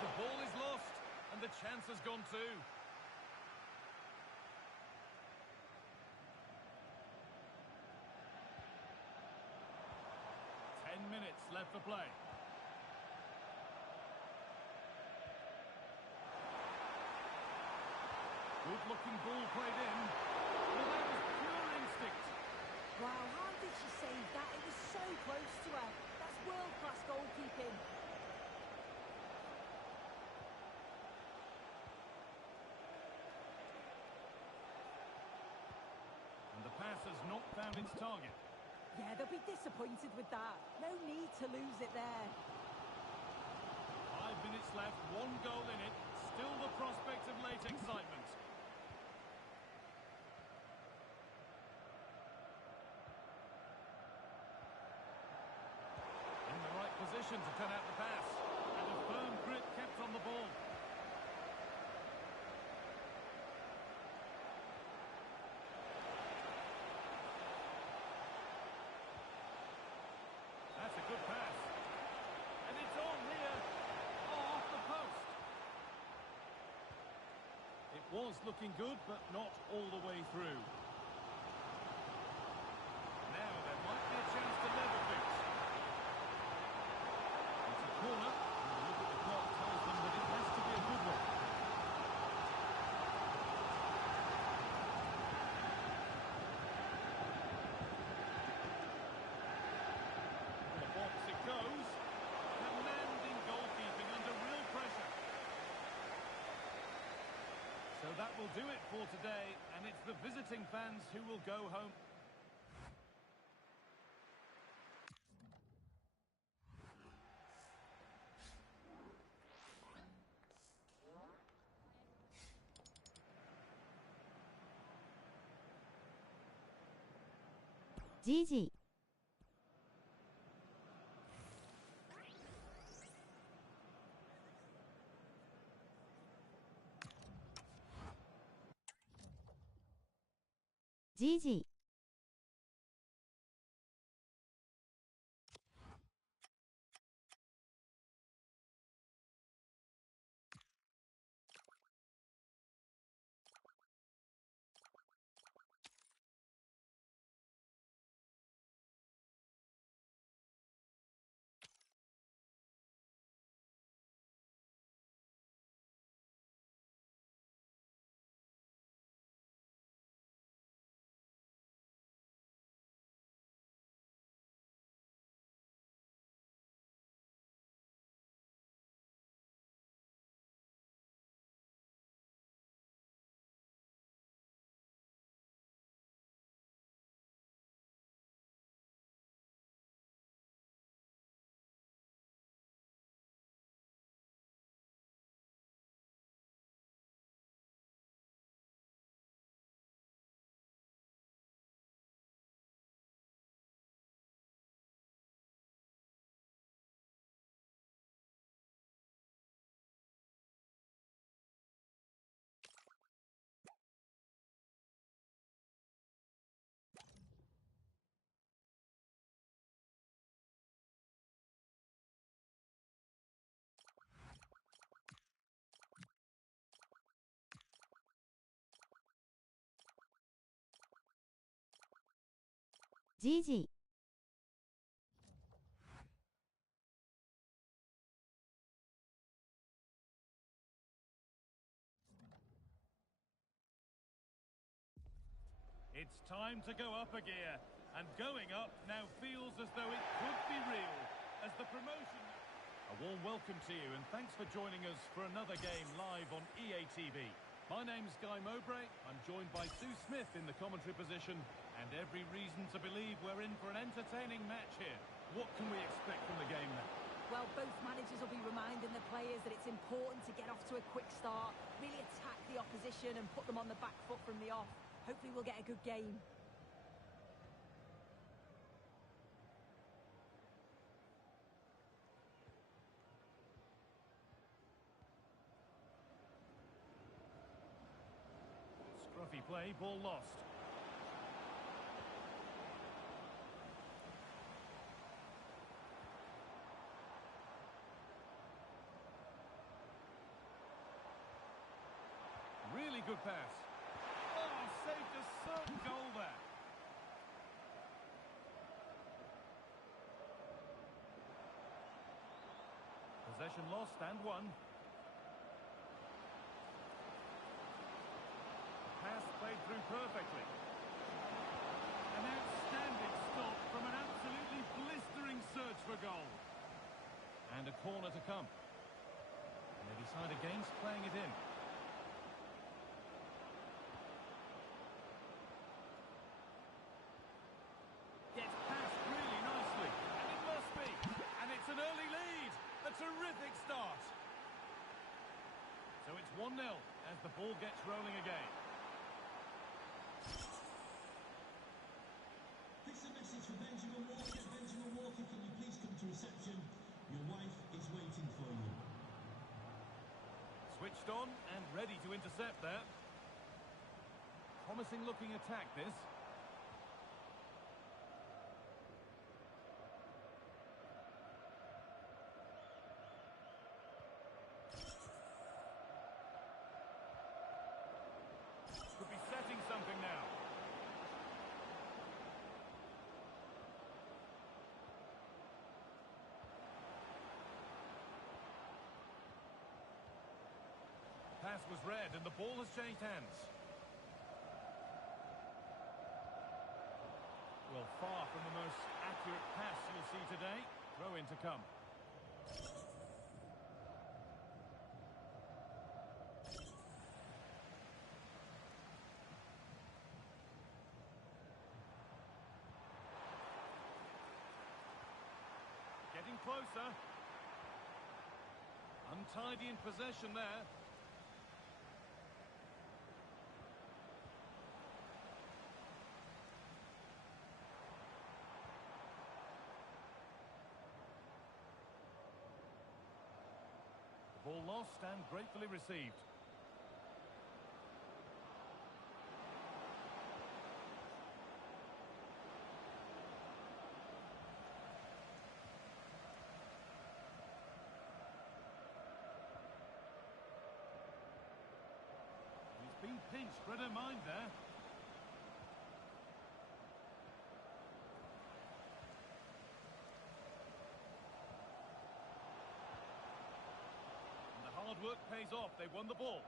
The ball is lost, and the chance has gone too. for play. Good-looking ball played in. Well, that was pure instinct. Wow, how did she save that? It was so close to her. That's world-class goalkeeping. And the pass has not found its target. Yeah, they'll be disappointed with that. No need to lose it there. 5 minutes left, 1 goal in it. Still the prospect of late excitement. In the right position to cut out the pass. And a firm grip kept on the ball. That's a good pass. And it's on here. Oh, off the post. It was looking good, but not all the way through. Now there might be a chance to level things. It's a corner. And a look at the clock tells them that it has to be a good one. To the box it goes. Commanding goalkeeping under real pressure. So that will do it for today, and it's the visiting fans who will go home. GG。GG。GG。It's time to go up a gear, and going up now feels as though it could be real, as the promotion... A warm welcome to you, and thanks for joining us for another game live on EA TV. My name's Guy Mowbray. I'm joined by Sue Smith in the commentary position, and every reason to believe we're in for an entertaining match here. What can we expect from the game now? Well, both managers will be reminding the players that it's important to get off to a quick start, really attack the opposition and put them on the back foot from the off. Hopefully we'll get a good game. Scruffy play, ball lost. Really good pass. Oh, saved a certain goal there. Possession lost and won. Pass played through perfectly. An outstanding stop from an absolutely blistering search for goal. And a corner to come. And they decide against playing it in. Gets past really nicely. And it must be. And it's an early lead. A terrific start. So it's 1-0 as the ball gets rolling again. This is a message for Benjamin Walker. Benjamin Walker, can you please come to reception? Your wife is waiting for you. Switched on and ready to intercept there. Promising looking attack this. Could be setting something now. Pass was read and the ball has changed hands. Well, far from the most accurate pass you'll see today. Throw in to come. Getting closer. Untidy in possession there. Ball lost and gratefully received. He's been pinched, but don't mind there. Hard work pays off. They won the ball.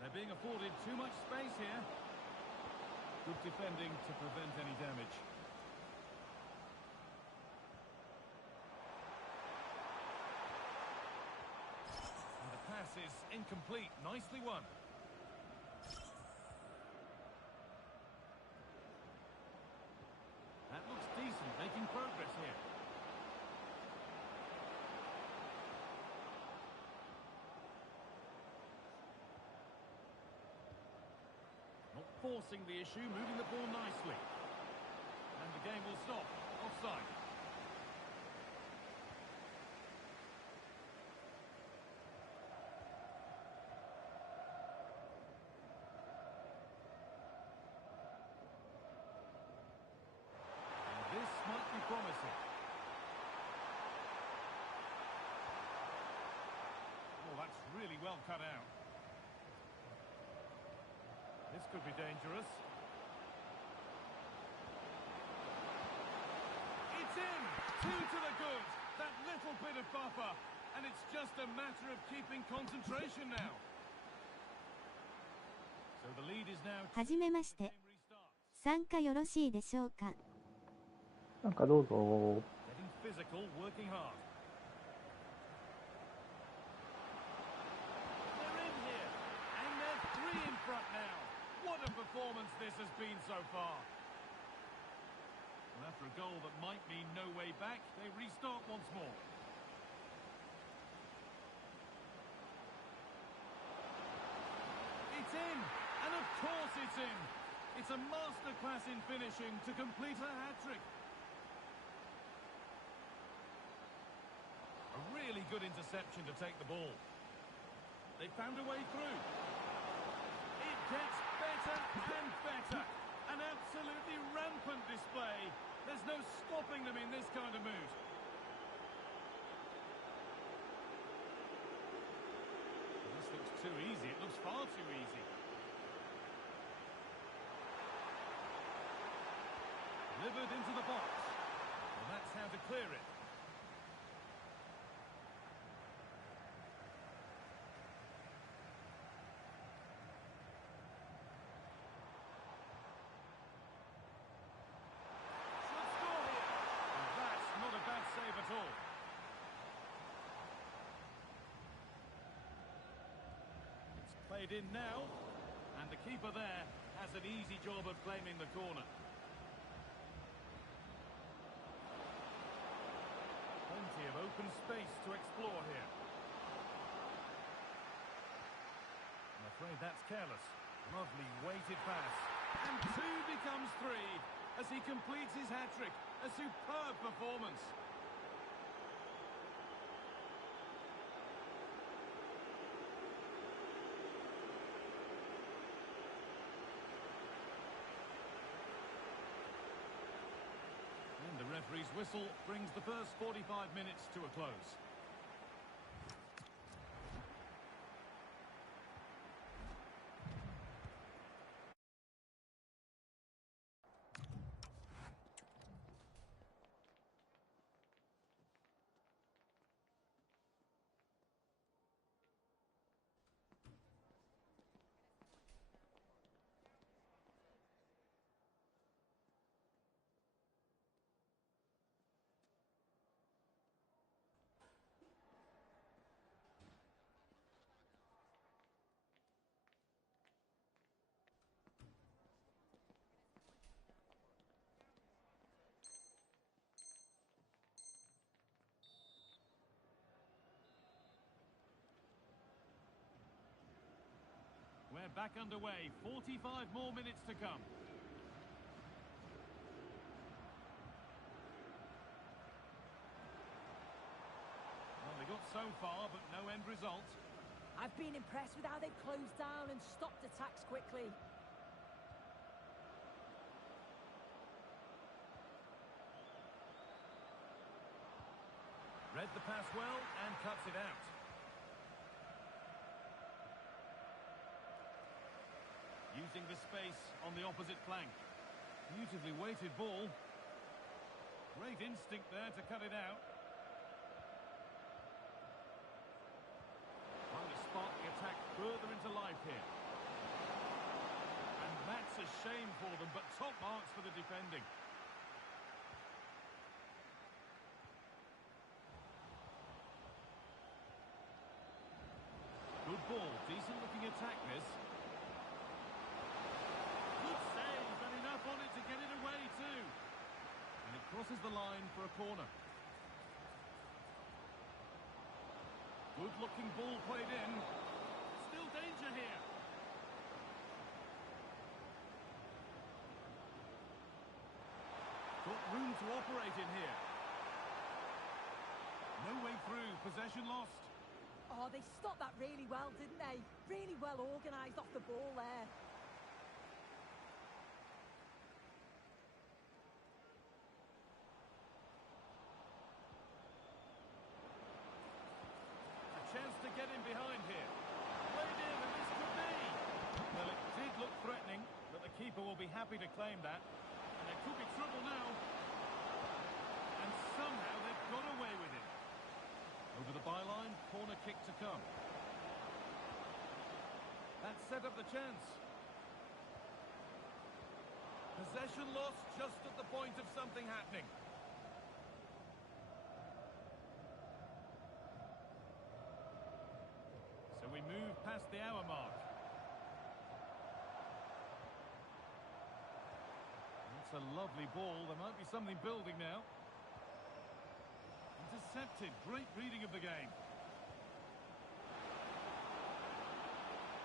They're being afforded too much space here. Good defending to prevent any damage. And the pass is incomplete. Nicely won. That looks decent, making progress here. Not forcing the issue, moving the ball nicely. And the game will stop. Offside. This might be promising. Oh, that's really well cut out. This could be dangerous. It's in! 2 to the good. That little bit of buffer. And it's just a matter of keeping concentration now. So the lead is now... はじめまして。参加よろしいでしょうか。なんかどうぞ。Getting physical, working hard. They're in here, and they're 3 in front now. What a performance this has been so far. And after a goal that might mean no way back, they restart once more. It's in, and of course it's in. It's a masterclass in finishing to complete a hat-trick. A really good interception to take the ball. They found a way through. It gets better and better. An absolutely rampant display. There's no stopping them in this kind of mood. This looks too easy. It looks far too easy. Delivered into the box. how to clear it. Should score here. And that's not a bad save at all. It's played in now, and the keeper there has an easy job of claiming the corner. Plenty of open space to explore here. I'm afraid that's careless. Lovely weighted pass. And two becomes three as he completes his hat-trick. A superb performance. And the referee's whistle brings the first 45 minutes to a close. We're back underway. 45 more minutes to come. Well, they got so far, but no end result. I've been impressed with how they've closed down and stopped attacks quickly. Read the pass well and cuts it out. Using the space on the opposite flank. Beautifully weighted ball. Great instinct there to cut it out. Trying to spark the attack further into life here. And that's a shame for them, but top marks for the defending. Good ball, decent looking attack this. Good save, and enough on it to get it away too. And it crosses the line for a corner. Good looking ball played in. Still danger here. Got room to operate in here. No way through, possession lost. Oh, they stopped that really well, didn't they? Really well organised off the ball there. A chance to get in behind here. Played in, and this could be. Well, it did look threatening, but the keeper will be happy to claim that. And there could be trouble now. And somehow they've got away with it. Over the byline, corner kick to come. That set up the chance. Possession lost just at the point of something happening. So we move past the hour mark. That's a lovely ball. There might be something building now. Intercepted. Great reading of the game.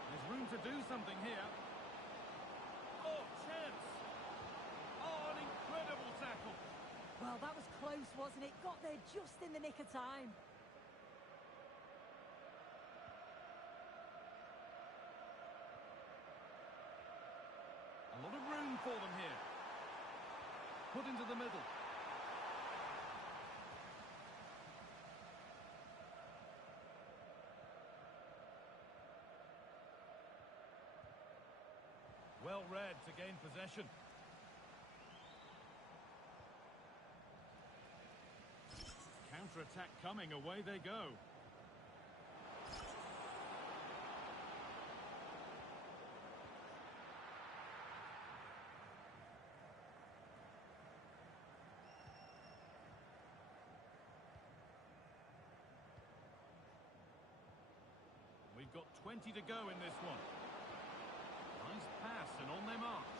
There's room to do something here. Oh, chance. Oh, an incredible tackle. Well, that was close, wasn't it? Got there just in the nick of time. A lot of room for them here. Put into the middle. Well read to gain possession. counter-attack coming. Away they go. We've got 20 to go in this one. Nice pass and on their march.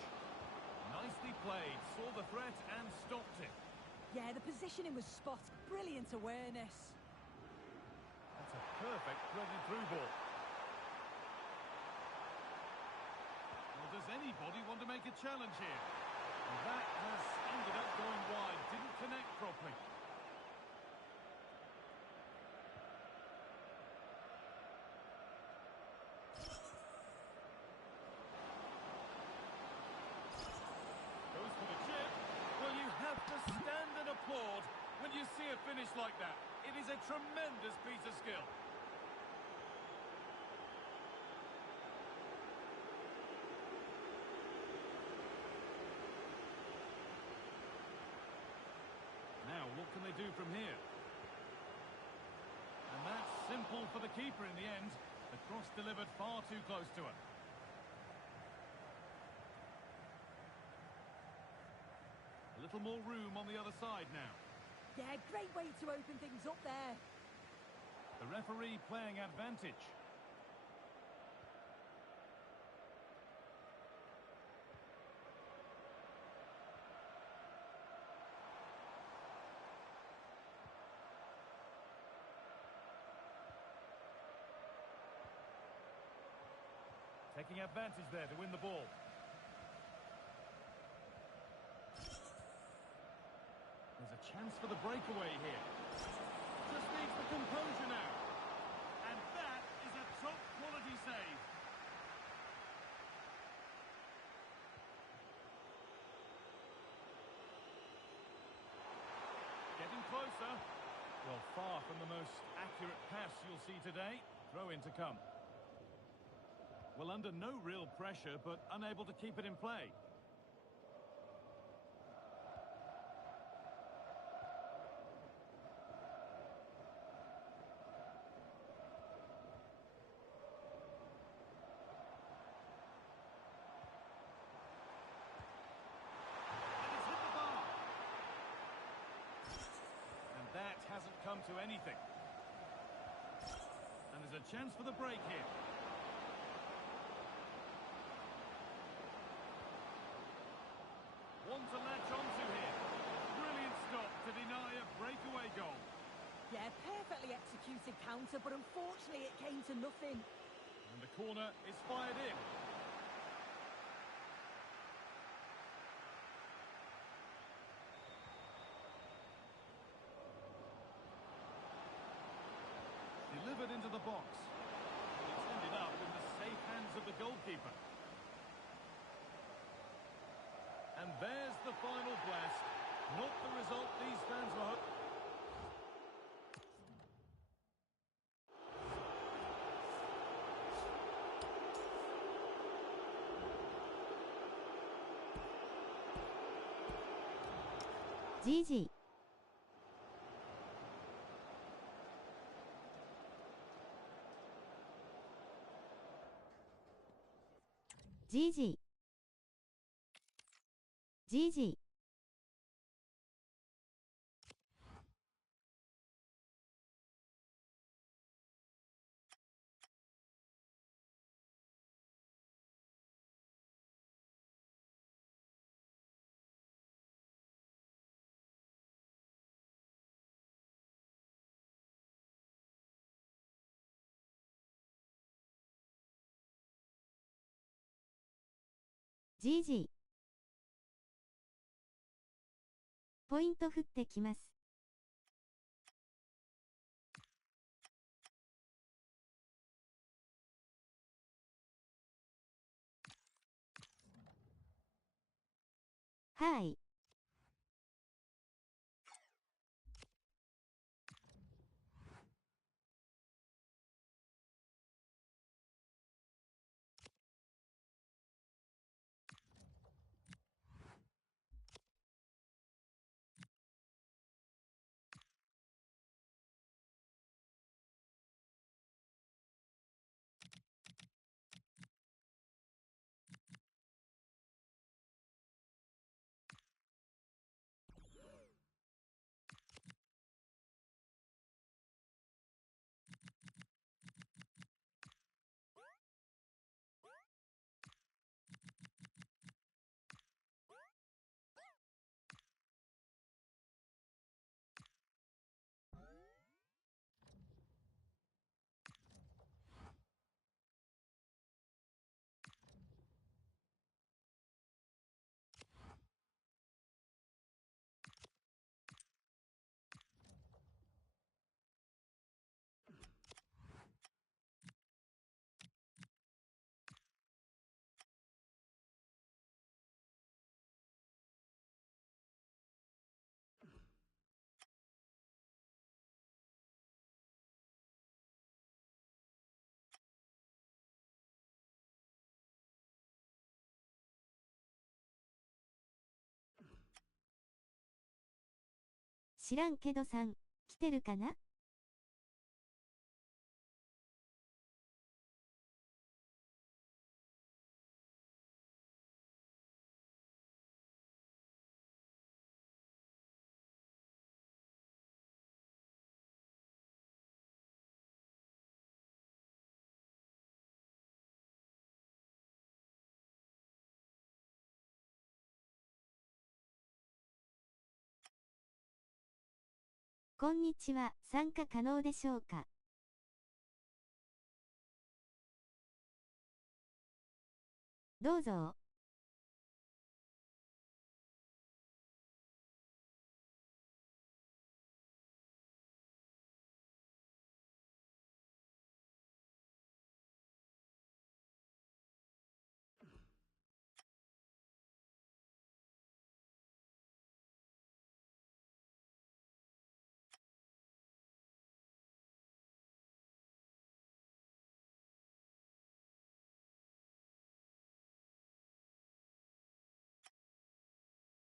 Nicely played, saw the threat and stopped it. Yeah, the positioning was spot. Brilliant awareness. That's a perfect threaded through ball. Well, does anybody want to make a challenge here? Well, that has ended up going wide, didn't connect properly. Goes for the chip. Well, you have to stand and applaud when you see a finish like that. It is a tremendous piece of skill. Now, what can they do from here? And that's simple for the keeper in the end. The cross delivered far too close to her. A little more room on the other side now. Yeah, great way to open things up there. The referee playing advantage. Taking advantage there to win the ball. There's a chance for the breakaway here. Just needs the composure now. And that is a top quality save. Getting closer. Well, far from the most accurate pass you'll see today. Throw in to come. Well, under no real pressure, but unable to keep it in play. That hasn't come to anything. And there's a chance for the break here. One to latch onto here. Brilliant stop to deny a breakaway goal. Yeah, perfectly executed counter, but unfortunately it came to nothing. And the corner is fired in. Delivered into the box. It's ended up in the safe hands of the goalkeeper. And there's the final blast. Not the result these fans were hoping. GG。GG。GG。GG。ポイント振ってきます。はい。知らんけどさん、来てるかな？こんにちは、参加可能でしょうか？どうぞ。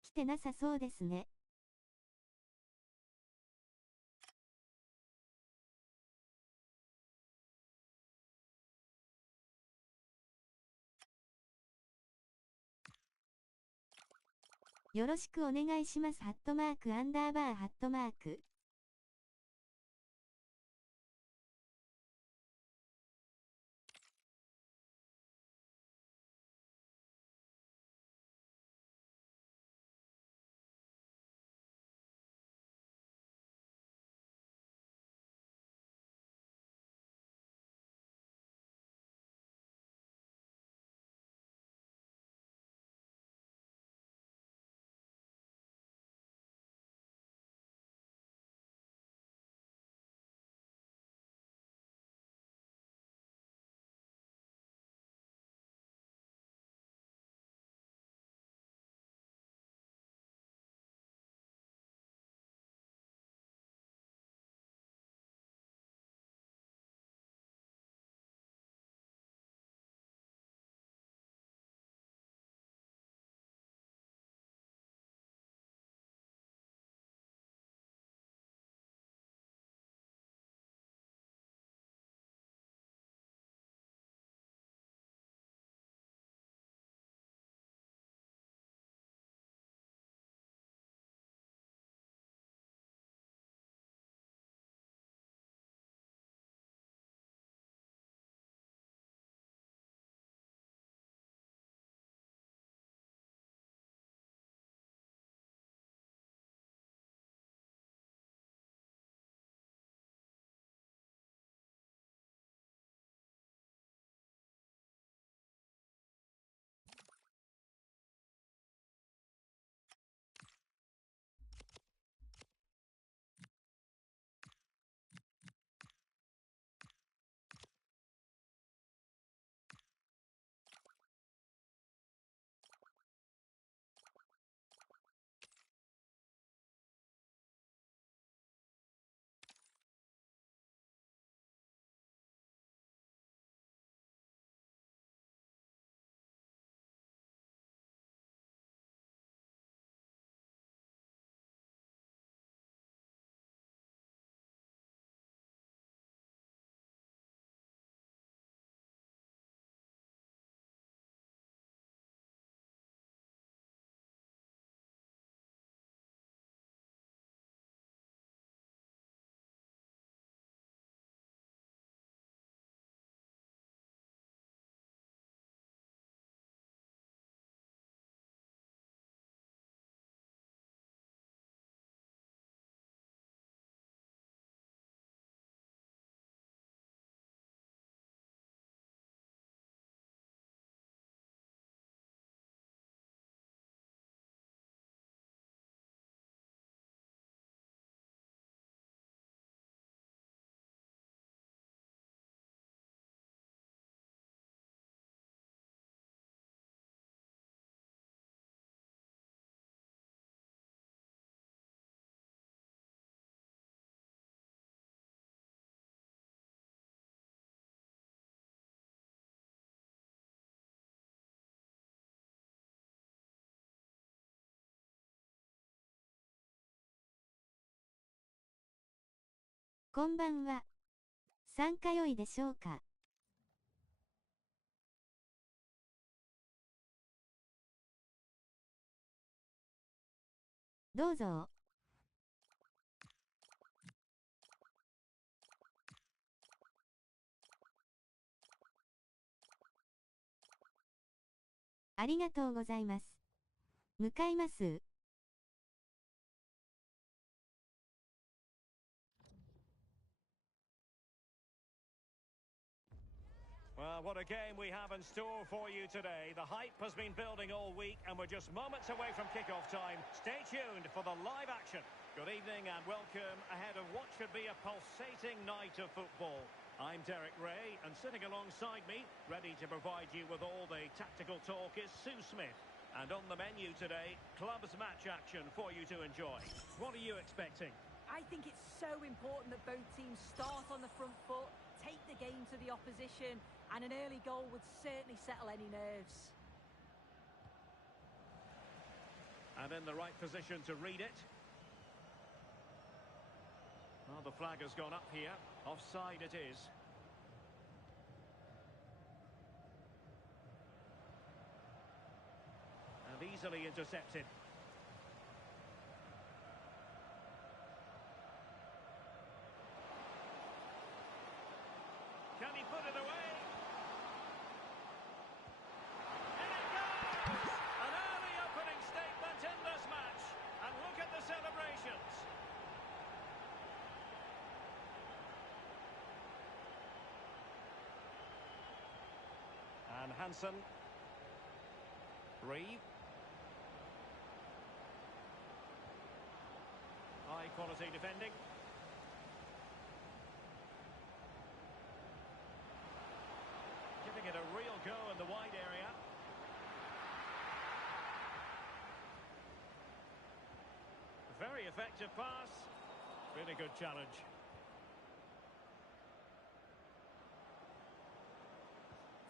来てなさそうですね。よろしくお願いします。ハットマークアンダーバーハットマーク。こんばんは。参加良いでしょうか。どうぞ。ありがとうございます。向かいます。Well, what a game we have in store for you today. The hype has been building all week, and we're just moments away from kickoff time. Stay tuned for the live action. Good evening and welcome ahead of what should be a pulsating night of football. I'm Derek Ray, and sitting alongside me, ready to provide you with all the tactical talk, is Sue Smith. And on the menu today, clubs match action for you to enjoy. What are you expecting? I think it's so important that both teams start on the front foot, take the game to the opposition, and an early goal would certainly settle any nerves. And in the right position to read it. Well, the flag has gone up here. Offside it is. And easily intercepted. Can he put it away? In it goes! An early opening statement in this match. And look at the celebrations. And Hansen. Reeve. High quality defending. Giving it a real go in the wide area. Very effective pass. Really good challenge.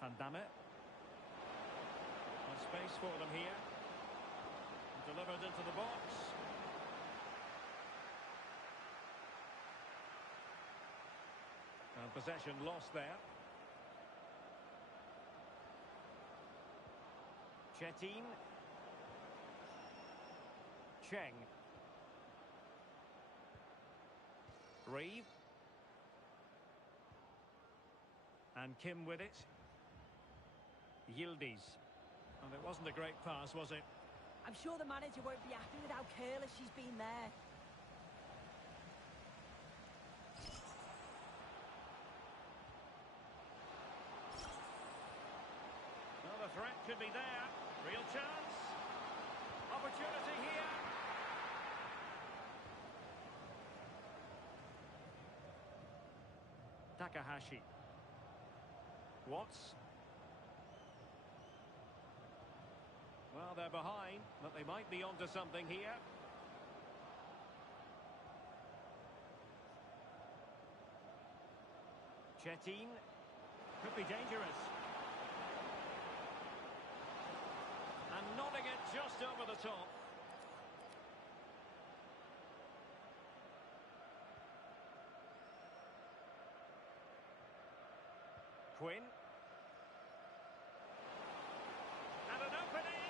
Panda. Space for them here. Delivered into the box. And possession lost there. Chetin. Cheng. Reeve. And Kim with it. Yildiz. And it wasn't a great pass, was it? I'm sure the manager won't be happy with how careless she's been there. Well, the threat could be there. Real chance. Opportunity here. Takahashi. Watts. Well, they're behind, but they might be onto something here. Chetin. Could be dangerous. And nodding it just over the top. Quinn. And an opening.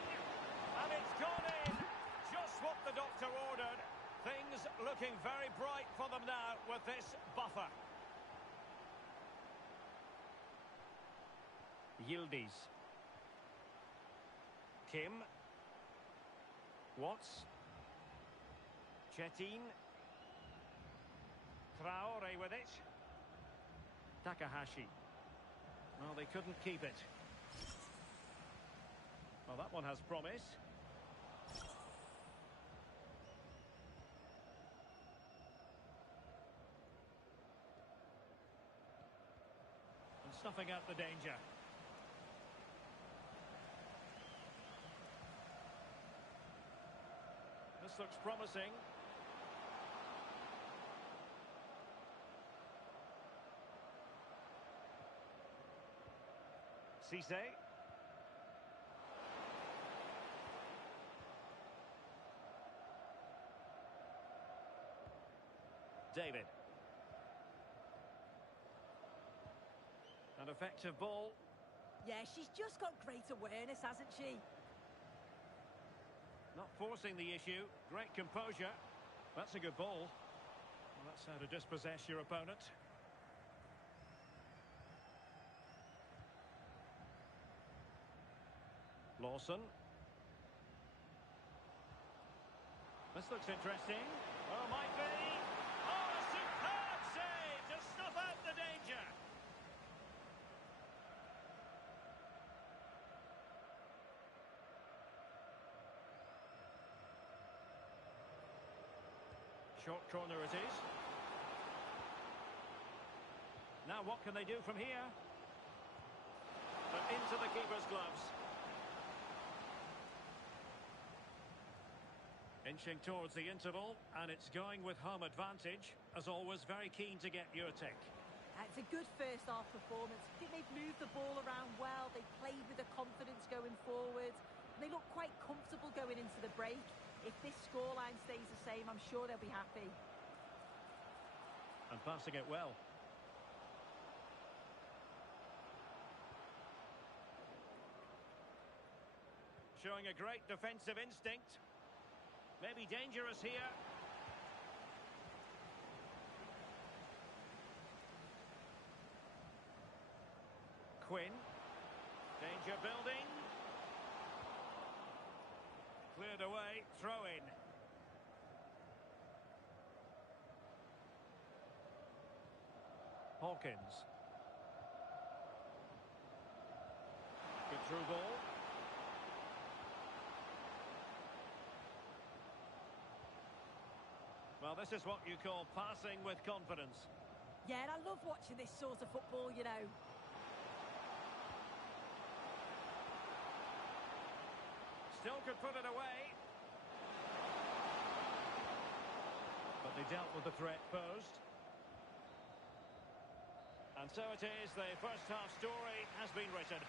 And it's gone in. Just what the doctor ordered. Things looking very bright for them now with this buffer. Yildiz. Kim. Watts. Chetin. Traore with it. Takahashi. Well, they couldn't keep it. Well, that one has promise. And snuffing out the danger. This looks promising. Cisse. David. An effective ball. Yeah, she's just got great awareness, hasn't she? Not forcing the issue. Great composure. That's a good ball. Well, that's how to dispossess your opponent. Lawson. This looks interesting. Oh, might be. Oh, a superb save to snuff out the danger. Short corner it is. Now what can they do from here? But into the keeper's gloves. Inching towards the interval, and it's going with home advantage. As always, very keen to get your take. It's a good first half performance. I think they've moved the ball around well. They played with the confidence going forward. They look quite comfortable going into the break. If this scoreline stays the same, I'm sure they'll be happy. And passing it well. Showing a great defensive instinct. Maybe dangerous here. Quinn. Danger building. Cleared away. Throw in. Hawkins. Good through ball. Well, this is what you call passing with confidence. Yeah, and I love watching this sort of football, you know. Still could put it away. But they dealt with the threat posed. And so it is, the first half story has been written.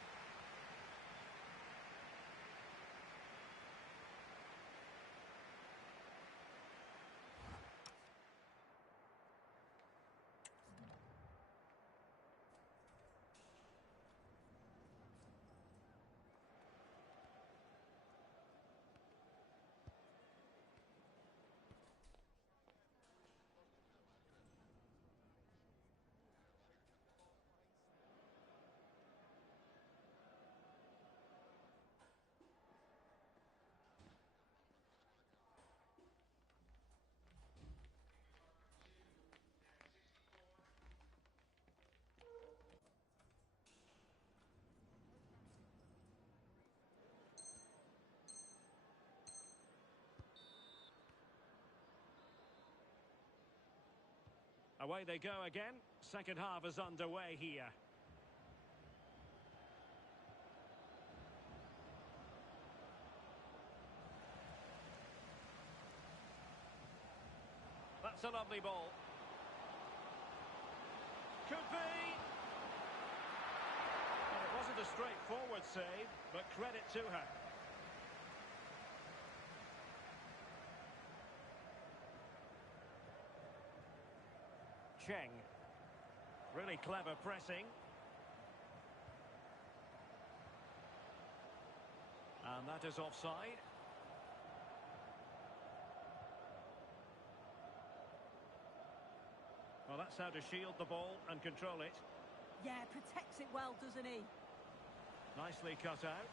Away they go again. Second half is underway here. That's a lovely ball. Could be. Well, it wasn't a straightforward save, but credit to her. Cheng. Really clever pressing. And that is offside. Well, that's how to shield the ball and control it. Yeah, protects it well, doesn't he? Nicely cut out.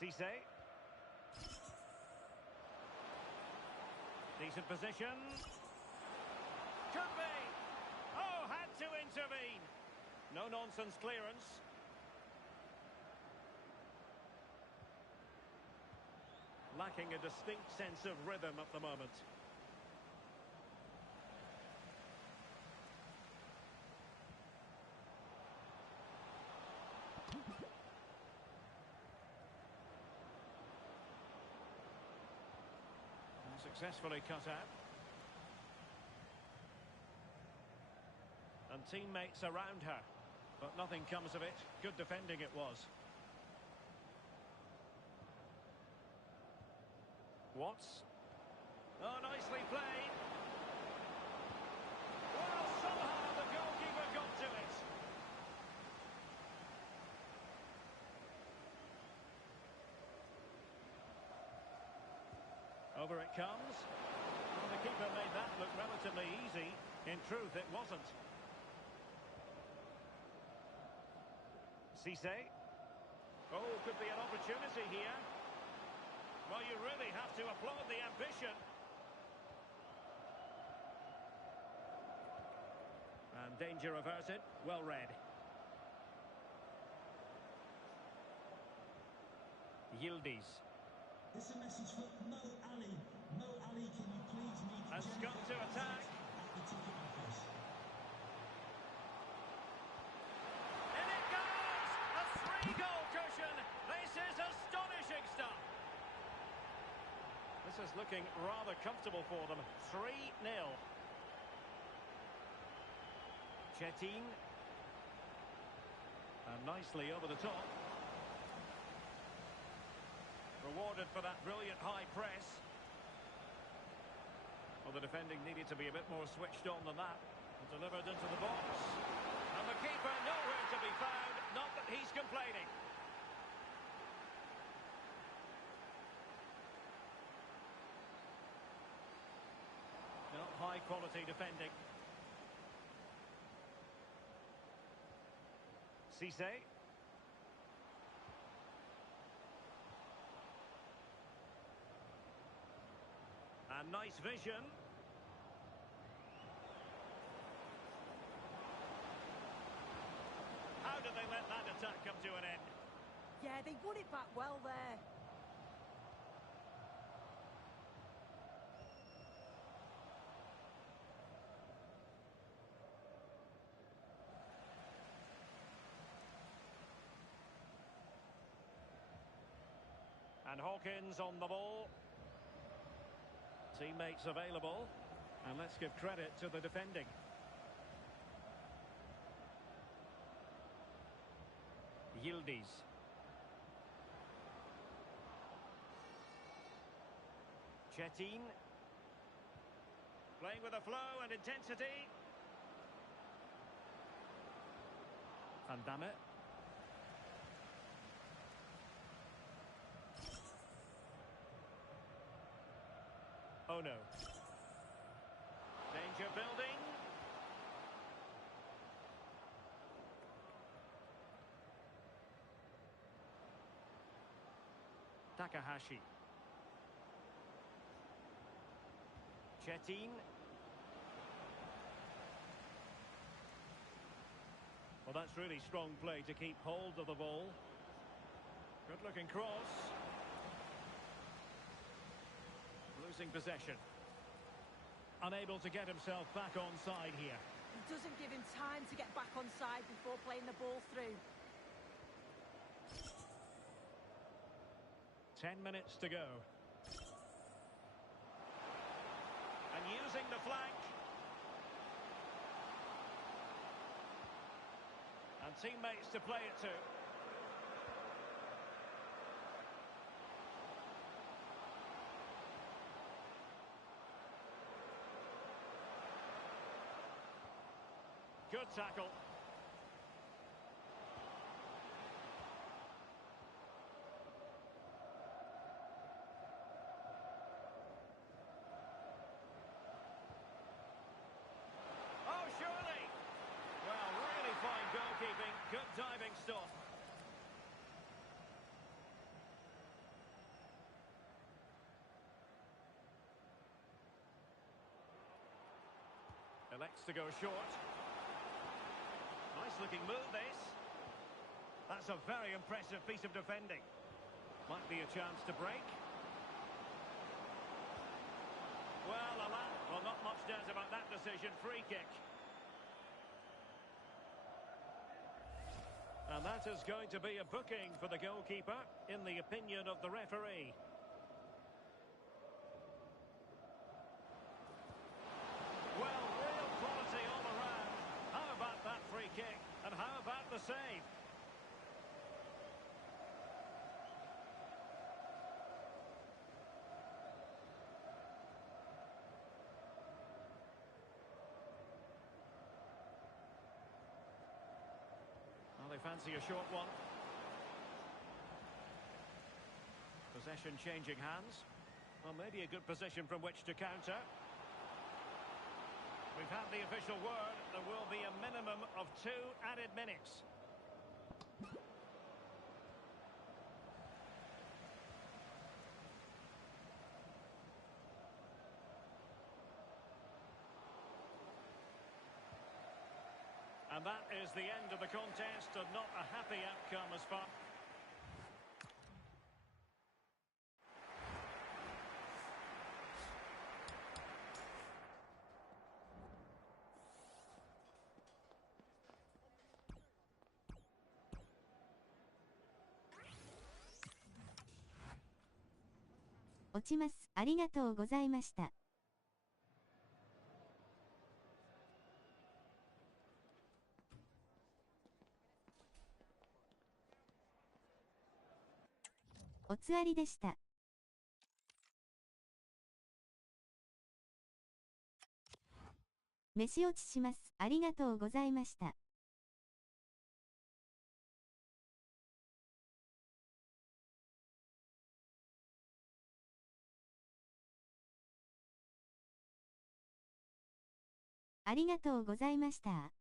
Cisse. Decent position. Could be. Oh, had to intervene. No nonsense clearance. Lacking a distinct sense of rhythm at the moment. Successfully cut out. And teammates around her. But nothing comes of it. Good defending it was. Watts. Oh, nicely played. Over it comes. Well, the keeper made that look relatively easy. In truth, it wasn't. Cisse. Oh, could be an opportunity here. Well, you really have to applaud the ambition. And danger averted. Well read. Yildiz. This is a message for Mo Ali. Mo Ali, can you please meet Has got to attack. at the ticket office? In it goes! A 3-goal cushion. This is astonishing stuff. This is looking rather comfortable for them. 3-0. Chetin. And nicely over the top. Rewarded for that brilliant high press. Well, the defending needed to be a bit more switched on than that. Delivered into the box. And the keeper nowhere to be found. Not that he's complaining. No, high quality defending. Cisse. And nice vision. How did they let that attack come to an end? Yeah, they won it back well there. And Hawkins on the ball. Teammates available. And let's give credit to the defending. Yildiz. Chetin. Playing with a flow and intensity. Panda. Oh no. Danger building. Takahashi. Chetin. Well, that's really strong play to keep hold of the ball. Good looking cross. Losing possession. Unable to get himself back on side here. He doesn't give him time to get back on side before playing the ball through. 10 minutes to go. And using the flank. And teammates to play it to. Good tackle. Oh, surely. Well, really fine goalkeeping. Good diving stop. Elects to go short. Nice looking move, this. That's a very impressive piece of defending. Might be a chance to break. Well, not much doubt about that decision. Free kick. And that is going to be a booking for the goalkeeper, in the opinion of the referee. Well, real quality all around. How about that free kick? And how about the save? Well, they fancy a short one. Possession changing hands. Well, maybe a good position from which to counter. We've had the official word. There will be a minimum of 2 added minutes. And that is the end of the contest, and not a happy outcome as far.「落ちます。ありがとうございました。」おつわりでした。飯落ちします。ありがとうございました。ありがとうございました。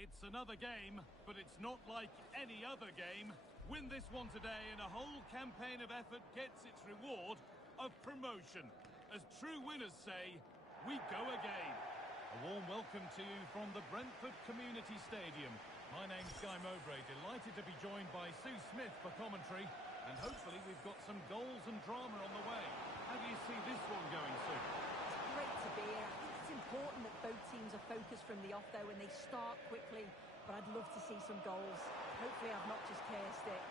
It's another game, but it's not like any other game. Win this one today and a whole campaign of effort gets its reward of promotion. As true winners say, we go again. A warm welcome to you from the Brentford Community Stadium. My name's Guy Mowbray, delighted to be joined by Sue Smith for commentary, and hopefully we've got some goals and drama on the way. How do you see this one going, Sue? It's great to be here. I think it's important that both teams are focused from the off, though, and they start quickly. But I'd love to see some goals. Hopefully I've not just cursed it.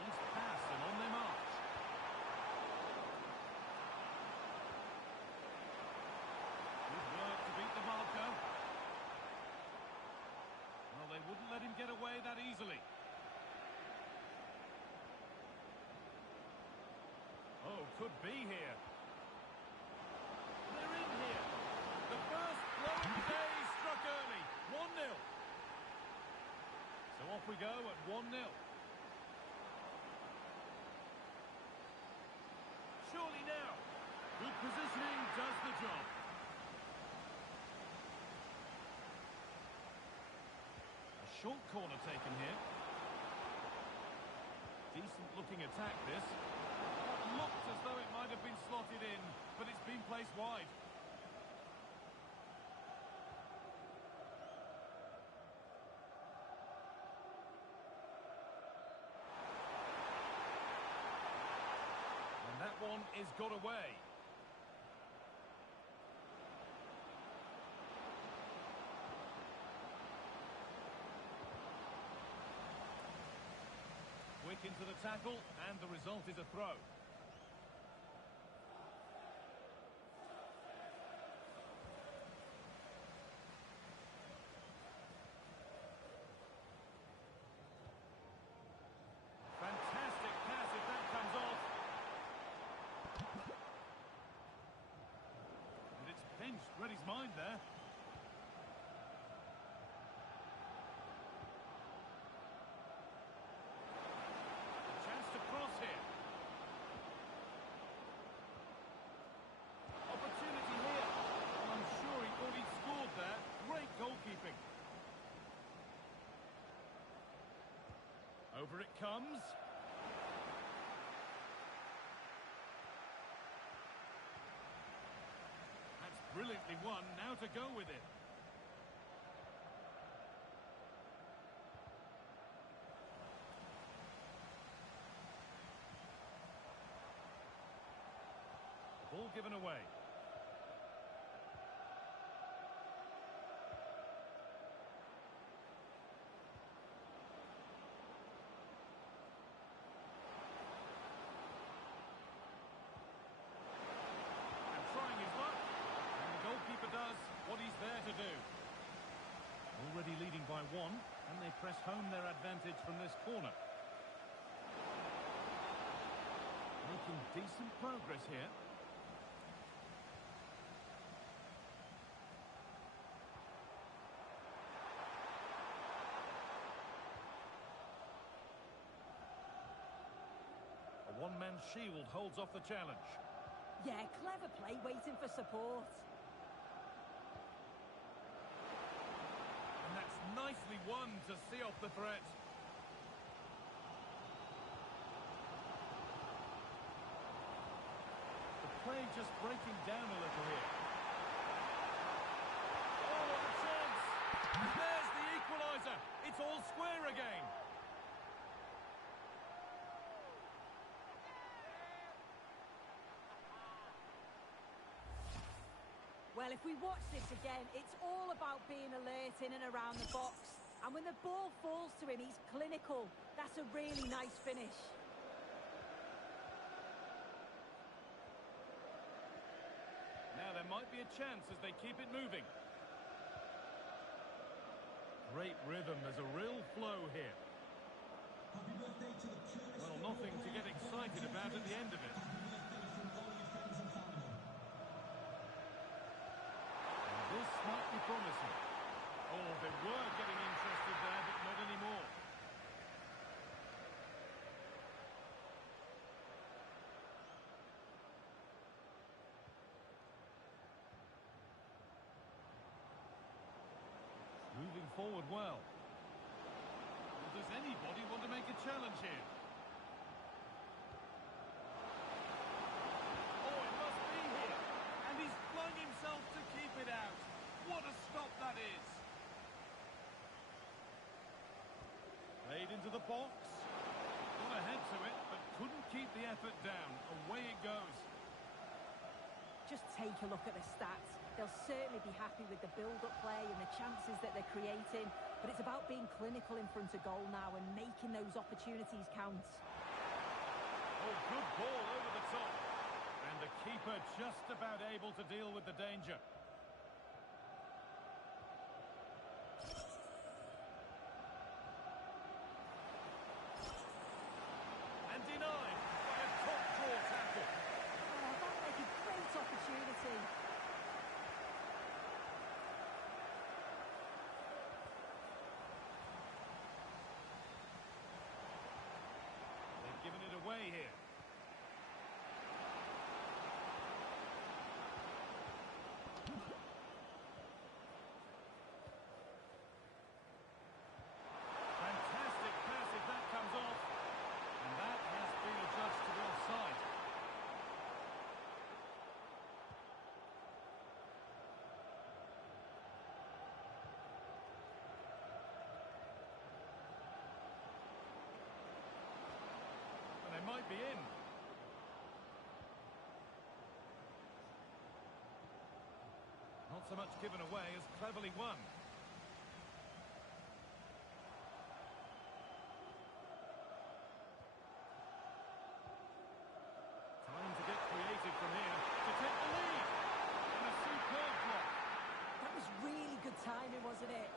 Nice pass and on their march. Good work to beat the marker. Well, they wouldn't let him get away that easily. Oh, could be here. They're in here. The first blow of the day struck early. 1-0. So off we go at 1-0. Surely now. Good positioning does the job. A short corner taken here. Decent looking attack this. Looked as though it might have been slotted in, but it's been placed wide. And that one is got away. into the tackle, and the result is a throw. Fantastic pass if that comes off. And it's pinched, read his mind there. Goalkeeping. Over it comes. That's brilliantly won. Now to go with it. Ball given away. Does what he's there to do. Already leading by one, and they press home their advantage from this corner. Making decent progress here. A one-man shield holds off the challenge. Yeah, clever play, waiting for support. And that's nicely won to see off the threat. The play just breaking down a little here. Oh, what a chance! And there's the equaliser. It's all square again. Well, if we watch this again, it's all about being alert in and around the box. And when the ball falls to him, he's clinical. That's a really nice finish. Now there might be a chance as they keep it moving. Great rhythm, there's a real flow here. Happy birthday to the coolest. Well, nothing to get excited about at the end of it. This might be promising. Oh, they were getting interested there, but not anymore. Moving forward well. Does anybody want to make a challenge here? Oh, it must be here. And he's flung himself to keep it out. What a stop that is. Played into the box. Got ahead to it, but couldn't keep the effort down. Away it goes. Just take a look at the stats. They'll certainly be happy with the build-up play and the chances that they're creating. But it's about being clinical in front of goal now and making those opportunities count. Oh, good ball over the top. And the keeper just about able to deal with the danger. And denied by a top-draw tackle. Oh, that would make a great opportunity. They've given it away here. Fantastic pass if that comes off. And that has been adjudged to be offside. And they might be in. Not so much given away as cleverly won. timing, wasn't it?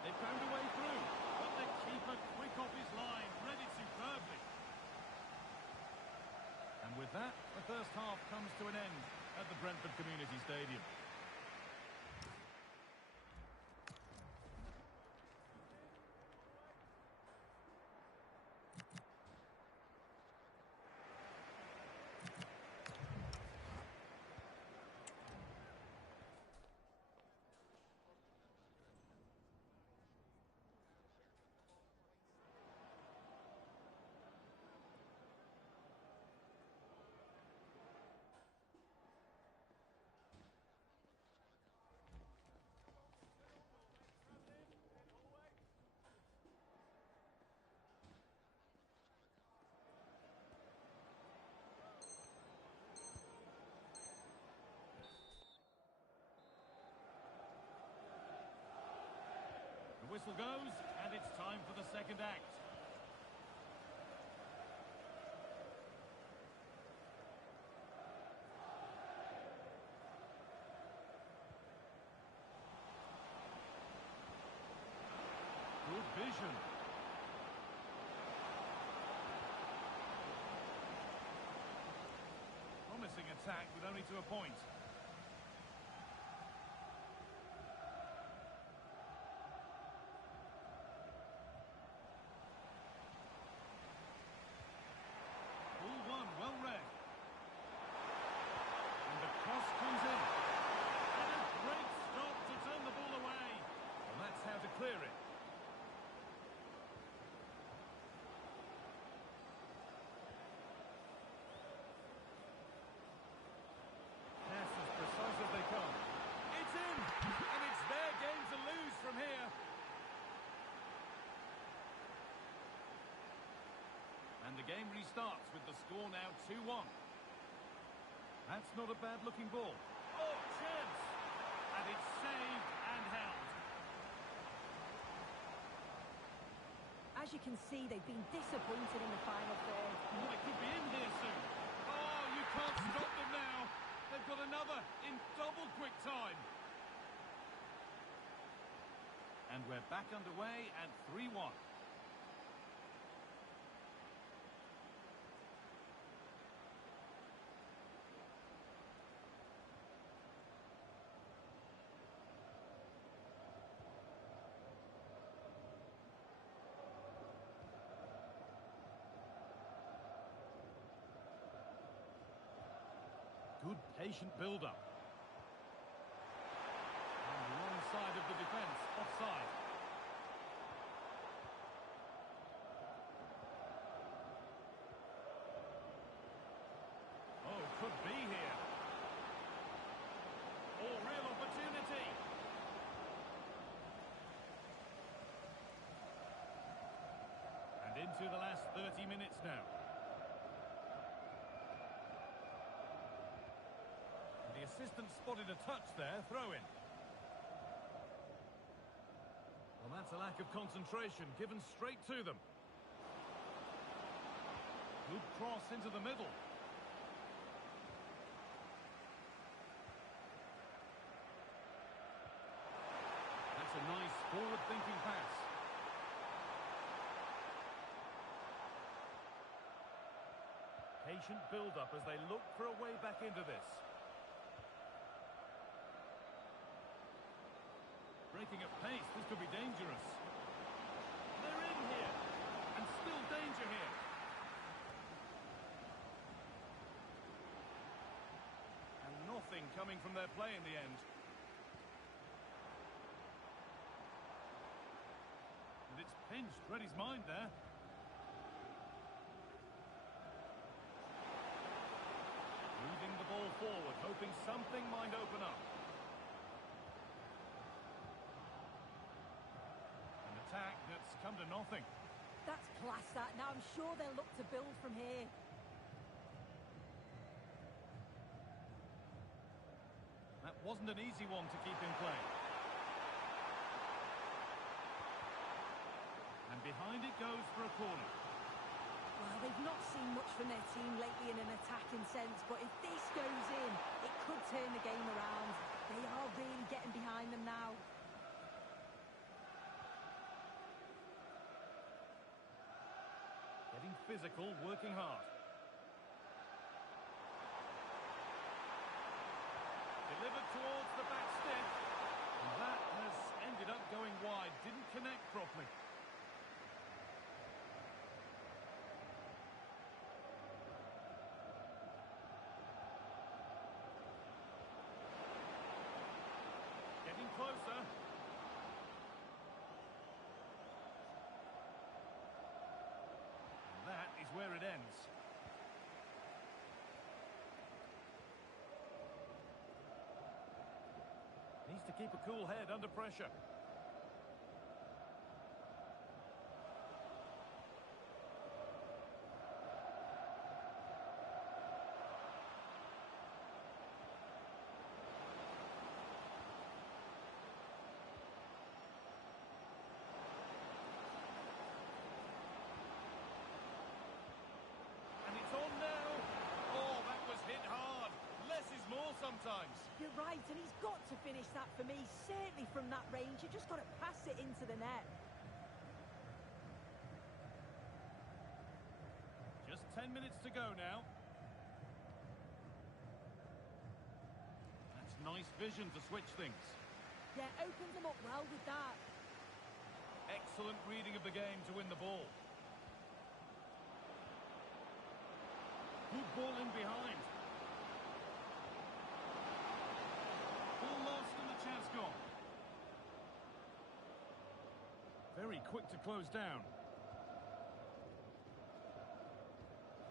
They found a way through, but the keeper quick off his line, read it superbly. And with that, the first half comes to an end at the Brentford Community Stadium. The whistle goes, and it's time for the second act. Good vision. Promising attack with only to a point. Well read. And the cross comes in. And a great stop to turn the ball away. And that's how to clear it. Pass as precise as they come. It's in! And it's their game to lose from here. And the game restarts with the score now 2-1. That's not a bad-looking ball. Oh, chance! And it's saved and held. As you can see, they've been disappointed in the final third. Oh, it could be in here soon. Oh, you can't stop them now. They've got another in double quick time. And we're back underway at 3-1. Good patient build-up. On the wrong side of the defence, offside. Oh, could be here. Oh, real opportunity. And into the last 30 minutes now. The assistant spotted a touch there, throw in. Well, that's a lack of concentration, given straight to them. Good cross into the middle. That's a nice forward-thinking pass. Patient build-up as they look for a way back into this. Breaking at pace, this could be dangerous. They're in here, and still danger here. And nothing coming from their play in the end. And it's pinched, read his mind there. Moving the ball forward, hoping something might open up. Attack that's come to nothing. That's class, that. Now I'm sure they'll look to build from here. That wasn't an easy one to keep in play. And behind it goes for a corner. Well, they've not seen much from their team lately in an attacking sense, but if this goes in, it could turn the game around. They are really getting behind them now. Getting physical, working hard. Delivered towards the back stick. And that has ended up going wide. Didn't connect properly. Getting closer. And that is where it ends. Needs to keep a cool head under pressure. And it's on now. Oh, that was hit hard. Less is more sometimes. You're right, and he's got to finish that for me. Certainly from that range, you just got to pass it into the net. Just 10 minutes to go now. That's nice vision to switch things. Yeah, opens them up well with that. Excellent reading of the game to win the ball. Good ball in behind. Ball lost and the chance gone. Very quick to close down.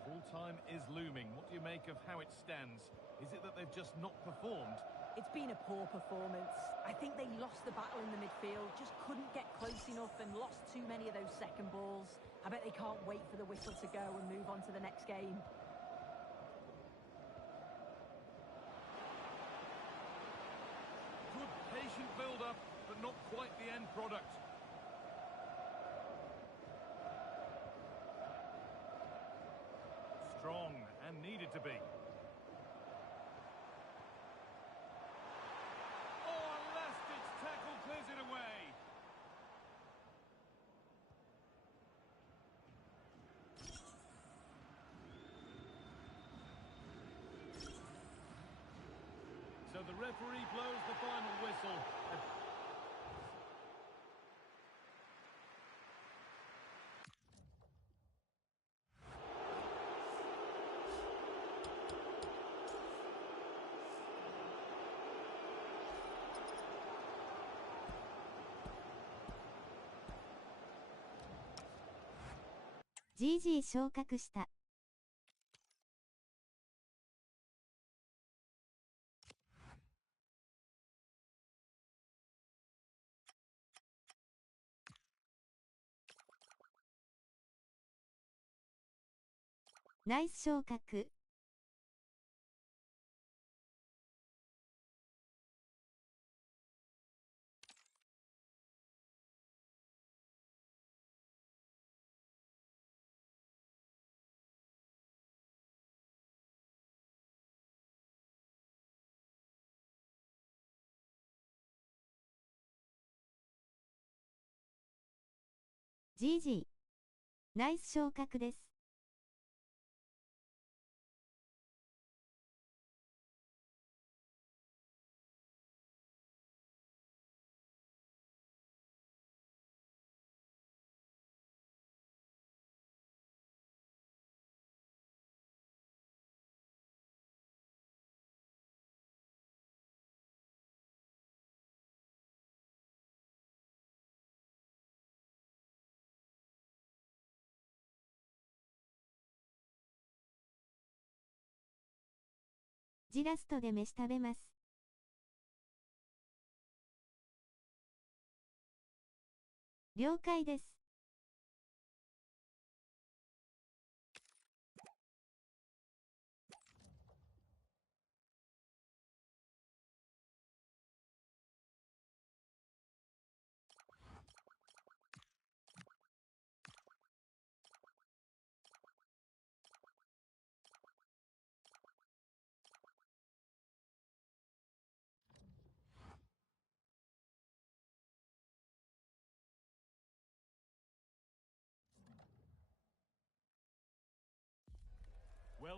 Full time is looming. What do you make of how it stands? Is it that they've just not performed? It's been a poor performance. I think they lost the battle in the midfield, just couldn't get close enough and lost too many of those second balls. I bet they can't wait for the whistle to go and move on to the next game. Good patient build-up, but not quite the end product. Strong and needed to be. Oh, a last-ditch tackle clears it away. So the referee blows the final whistle. GG 昇格した。ナイス昇格。GG。ナイス昇格です。ジラストで飯食べます。了解です。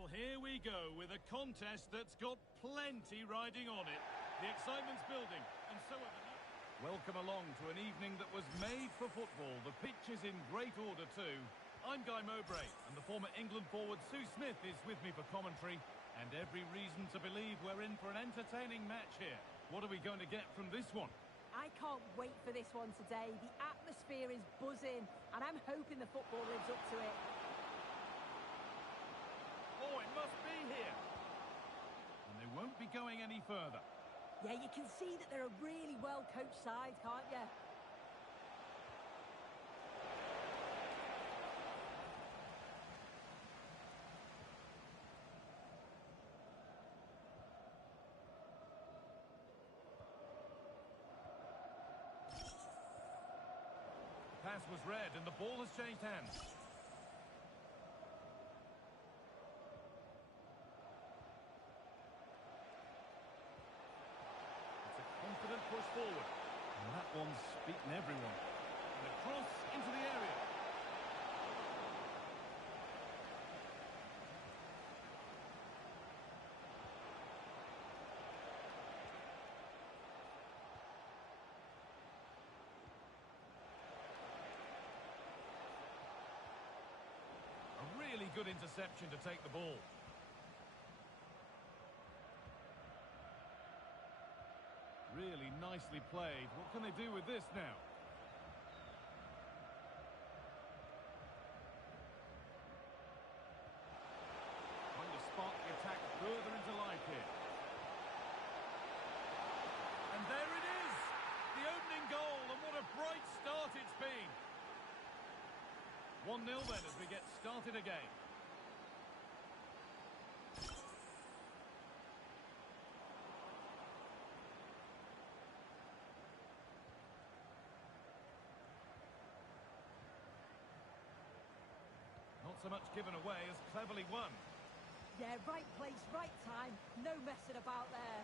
Well, here we go with a contest that's got plenty riding on it. The excitement's building, and so are the... Welcome along to an evening that was made for football. The pitch is in great order too. I'm Guy Mowbray, and the former England forward Sue Smith is with me for commentary, and every reason to believe we're in for an entertaining match here. What are we going to get from this one? I can't wait for this one today. The atmosphere is buzzing, and I'm hoping the football lives up to it. Oh, it must be here. And they won't be going any further. Yeah, you can see that they're a really well-coached side, can't you? The pass was read and the ball has changed hands. Confident push forward. And that one's beaten everyone. And a cross into the area. A really good interception to take the ball. Really nicely played. What can they do with this now? Trying to spark the attack further into life here. And there it is! The opening goal, and what a bright start it's been. 1-0 then as we get started again. Not so much given away as cleverly won. Yeah, right place, right time. No messing about there.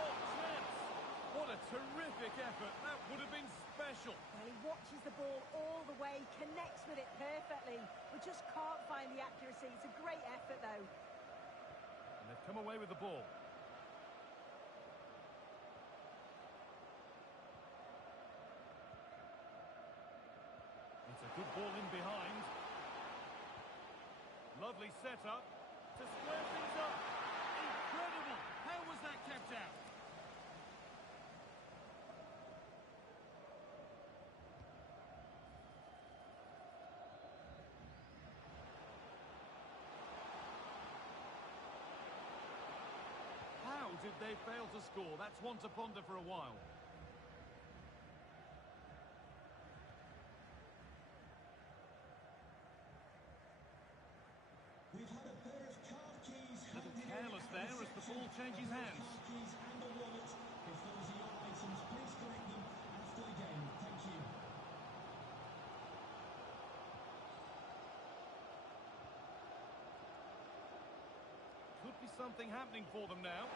Oh, chance! What a terrific effort. That would have been special. Well, he watches the ball all the way, connects with it perfectly. We just can't find the accuracy. It's a great effort, though. And they've come away with the ball. It's a good ball in behind. Lovely setup to square things up. Incredible! How was that kept out? How did they fail to score? That's one to ponder for a while. We've had a pair of car keys A little careless there as the ball changes hands. car keys and a wallet. If those are your items, please collect them after the game. Thank you. Could be something happening for them now.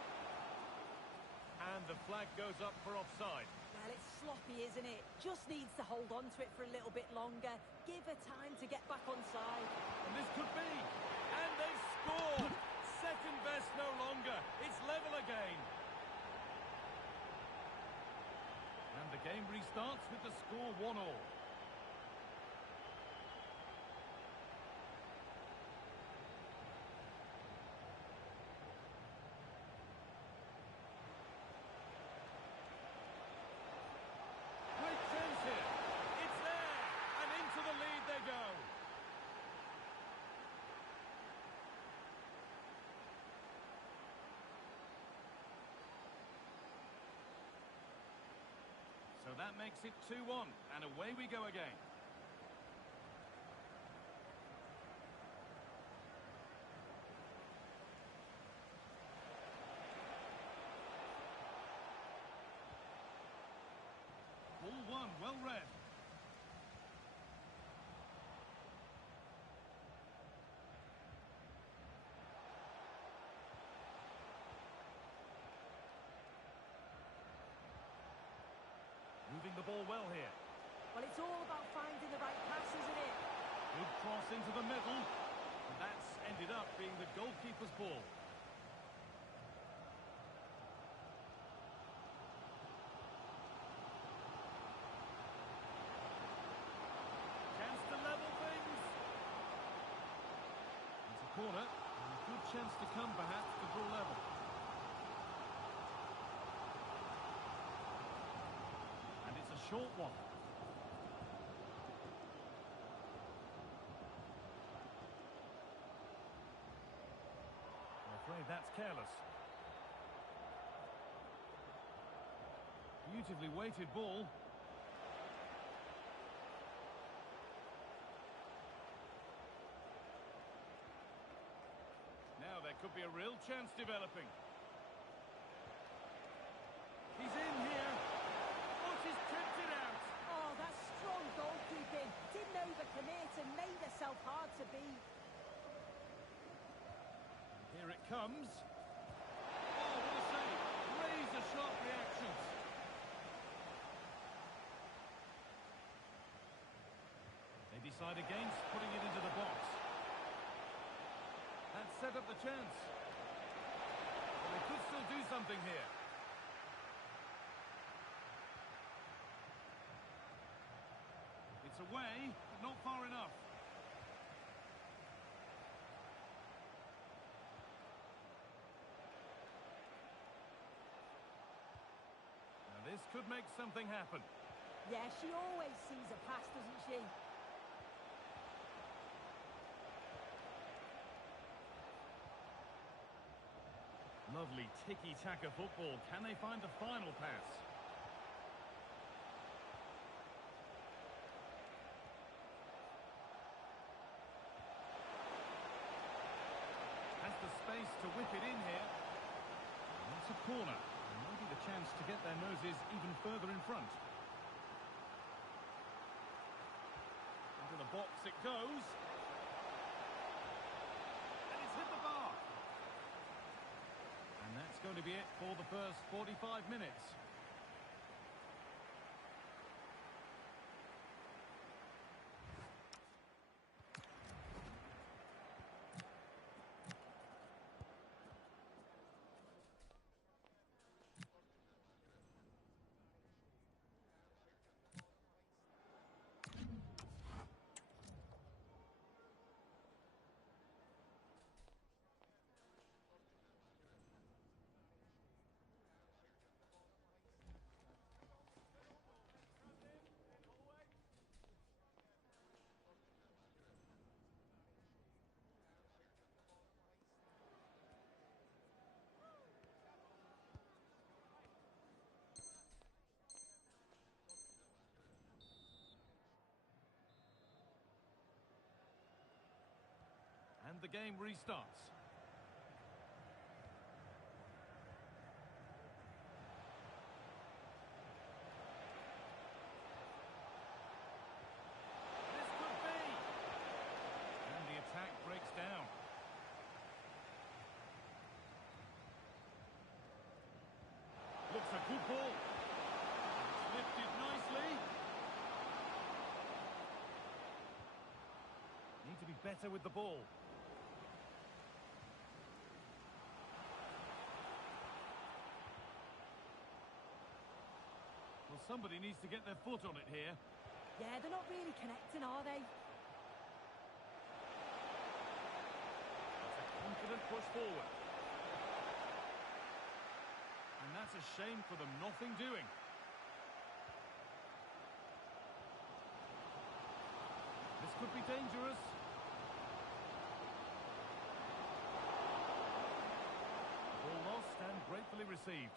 And the flag goes up for offside. Well, it's sloppy, isn't it? Just needs to hold on to it for a little bit longer. Give her time to get back on side. And this could be. And they've scored. Second best no longer. It's level again. And the game restarts with the score 1-1. Great chance here. It's there. And into the lead they go. So that makes it 2-1, and away we go again. Ball one, well read. ball well here. Well, it's all about finding the right pass, isn't it? Good cross into the middle. And that's ended up being the goalkeeper's ball. Chance to level things. It's a corner. And a good chance to come, perhaps, to draw level. And it's a short one. I'm afraid that's careless. Beautifully weighted ball. Now there could be a real chance developing. He's in here. Oh, she's tripped it out. Oh, that's strong goalkeeping. Didn't overcommit and made herself hard to beat. Here it comes. Oh, what a save. Razor-sharp reactions. They decide against putting it into the box. That set up the chance. Well, they could still do something here. It's away, but not far enough. Now this could make something happen. Yeah, she always sees a pass, doesn't she? Lovely tiki-taka football. Can they find the final pass? Has the space to whip it in here. And that's a corner. And maybe the chance to get their noses even further in front. Into the box it goes. And it's hit the bar. And that's going to be it for the first 45 minutes. And the game restarts. This could be. And the attack breaks down. Looks a good ball. It's lifted nicely. Need to be better with the ball. Well, somebody needs to get their foot on it here. Yeah, they're not really connecting, are they? That's a confident push forward. And that's a shame for them, nothing doing. This could be dangerous. Ball lost and gratefully received.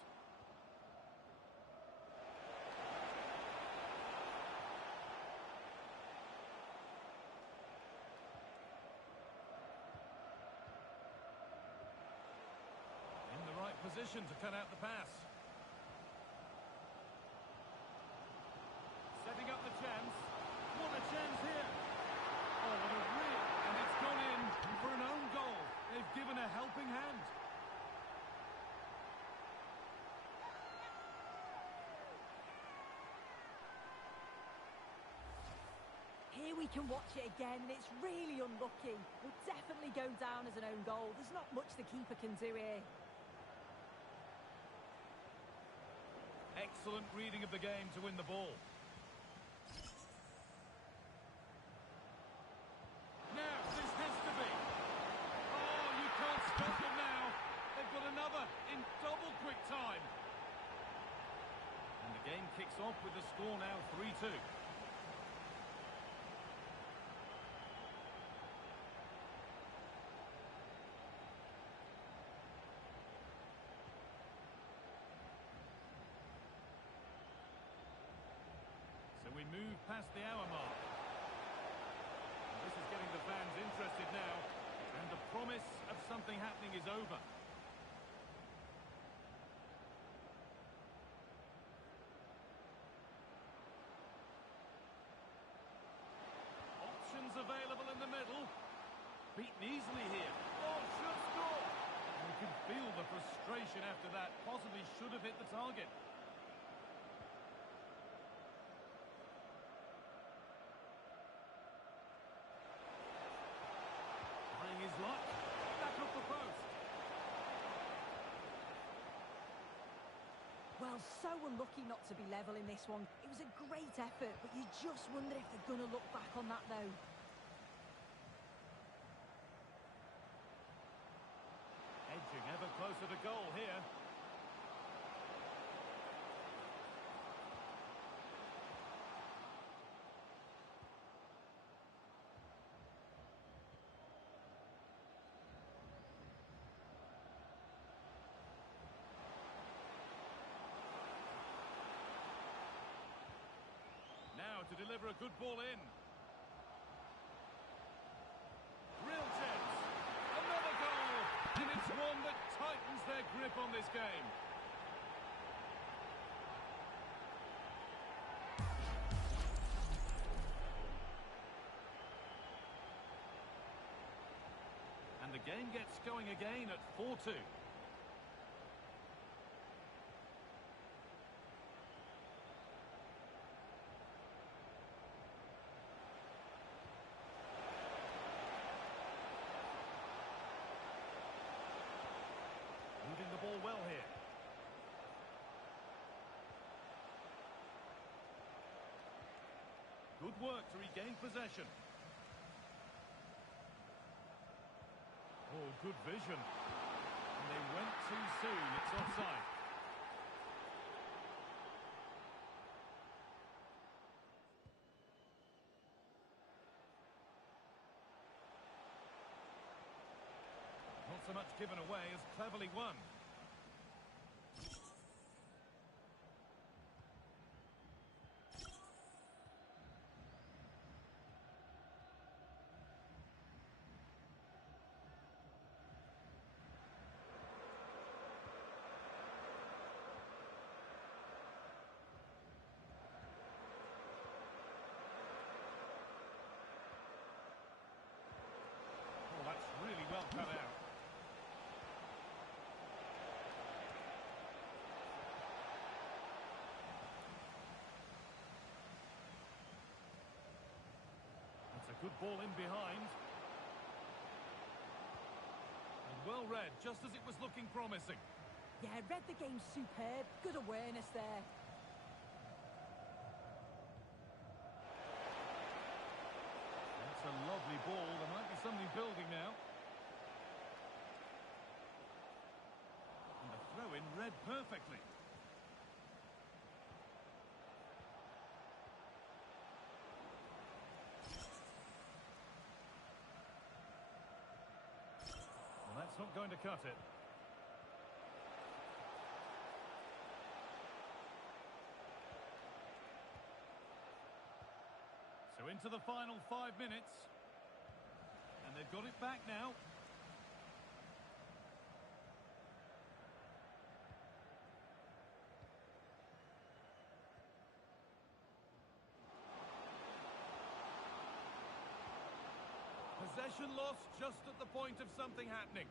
Position to cut out the pass. Setting up the chance. What a chance here. Oh, what a rip. And it's gone in for an own goal. They've given a helping hand. we can watch it again, and it's really unlucky. Will definitely go down as an own goal. There's not much the keeper can do here. Excellent reading of the game to win the ball. Now, this has to be. Oh, you can't stop them now. They've got another in double quick time. And the game kicks off with the score now 3-2. So we move past the hour mark. And this is getting the fans interested now. And the promise of something happening is over. Options available in the middle. Beaten easily here. Oh, should score! And you can feel the frustration after that. Possibly should have hit the target. His luck, back off the post. Well, so unlucky not to be level in this one. It was a great effort, but you just wonder if they're going to look back on that, though. Edging ever closer to goal here. Now to deliver a good ball in. Real chance. Another goal. And it's one that tightens their grip on this game. And the game gets going again at 4-2. Moving the ball well here. Good work to regain possession. Oh, good vision. And they went too soon. It's offside. Not so much given away as cleverly won. Oh, that's really well cut out. That's a good ball in behind. And well read, just as it was looking promising. Yeah, read the game superb. Good awareness there. That's a lovely ball. There might be something building now. And the throw-in read perfectly. Well, that's not going to cut it. So into the final 5 minutes. And they've got it back now. Possession lost just at the point of something happening.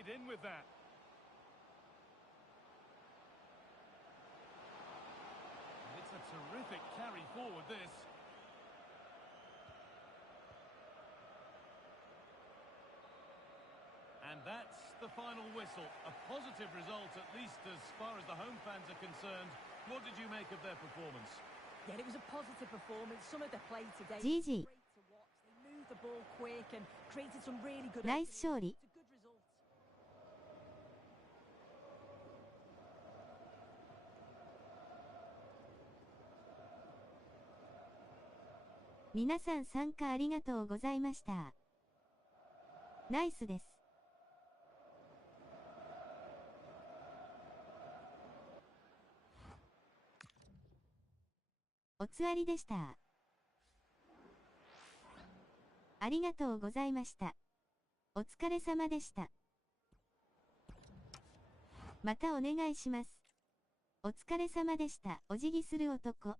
played in with that. It's a terrific carry forward, this. And that's the final whistle. A positive result, at least as far as the home fans are concerned. What did you make of their performance? Yeah, it was a positive performance. Some of the play today. GG. Great to watch. They moved the ball quick and created some really good. Nice勝利。 It's a good result. 皆さん参加ありがとうございました。ナイスです。おつわりでした。ありがとうございました。お疲れ様でした。またお願いします。お疲れ様でした。お辞儀する男。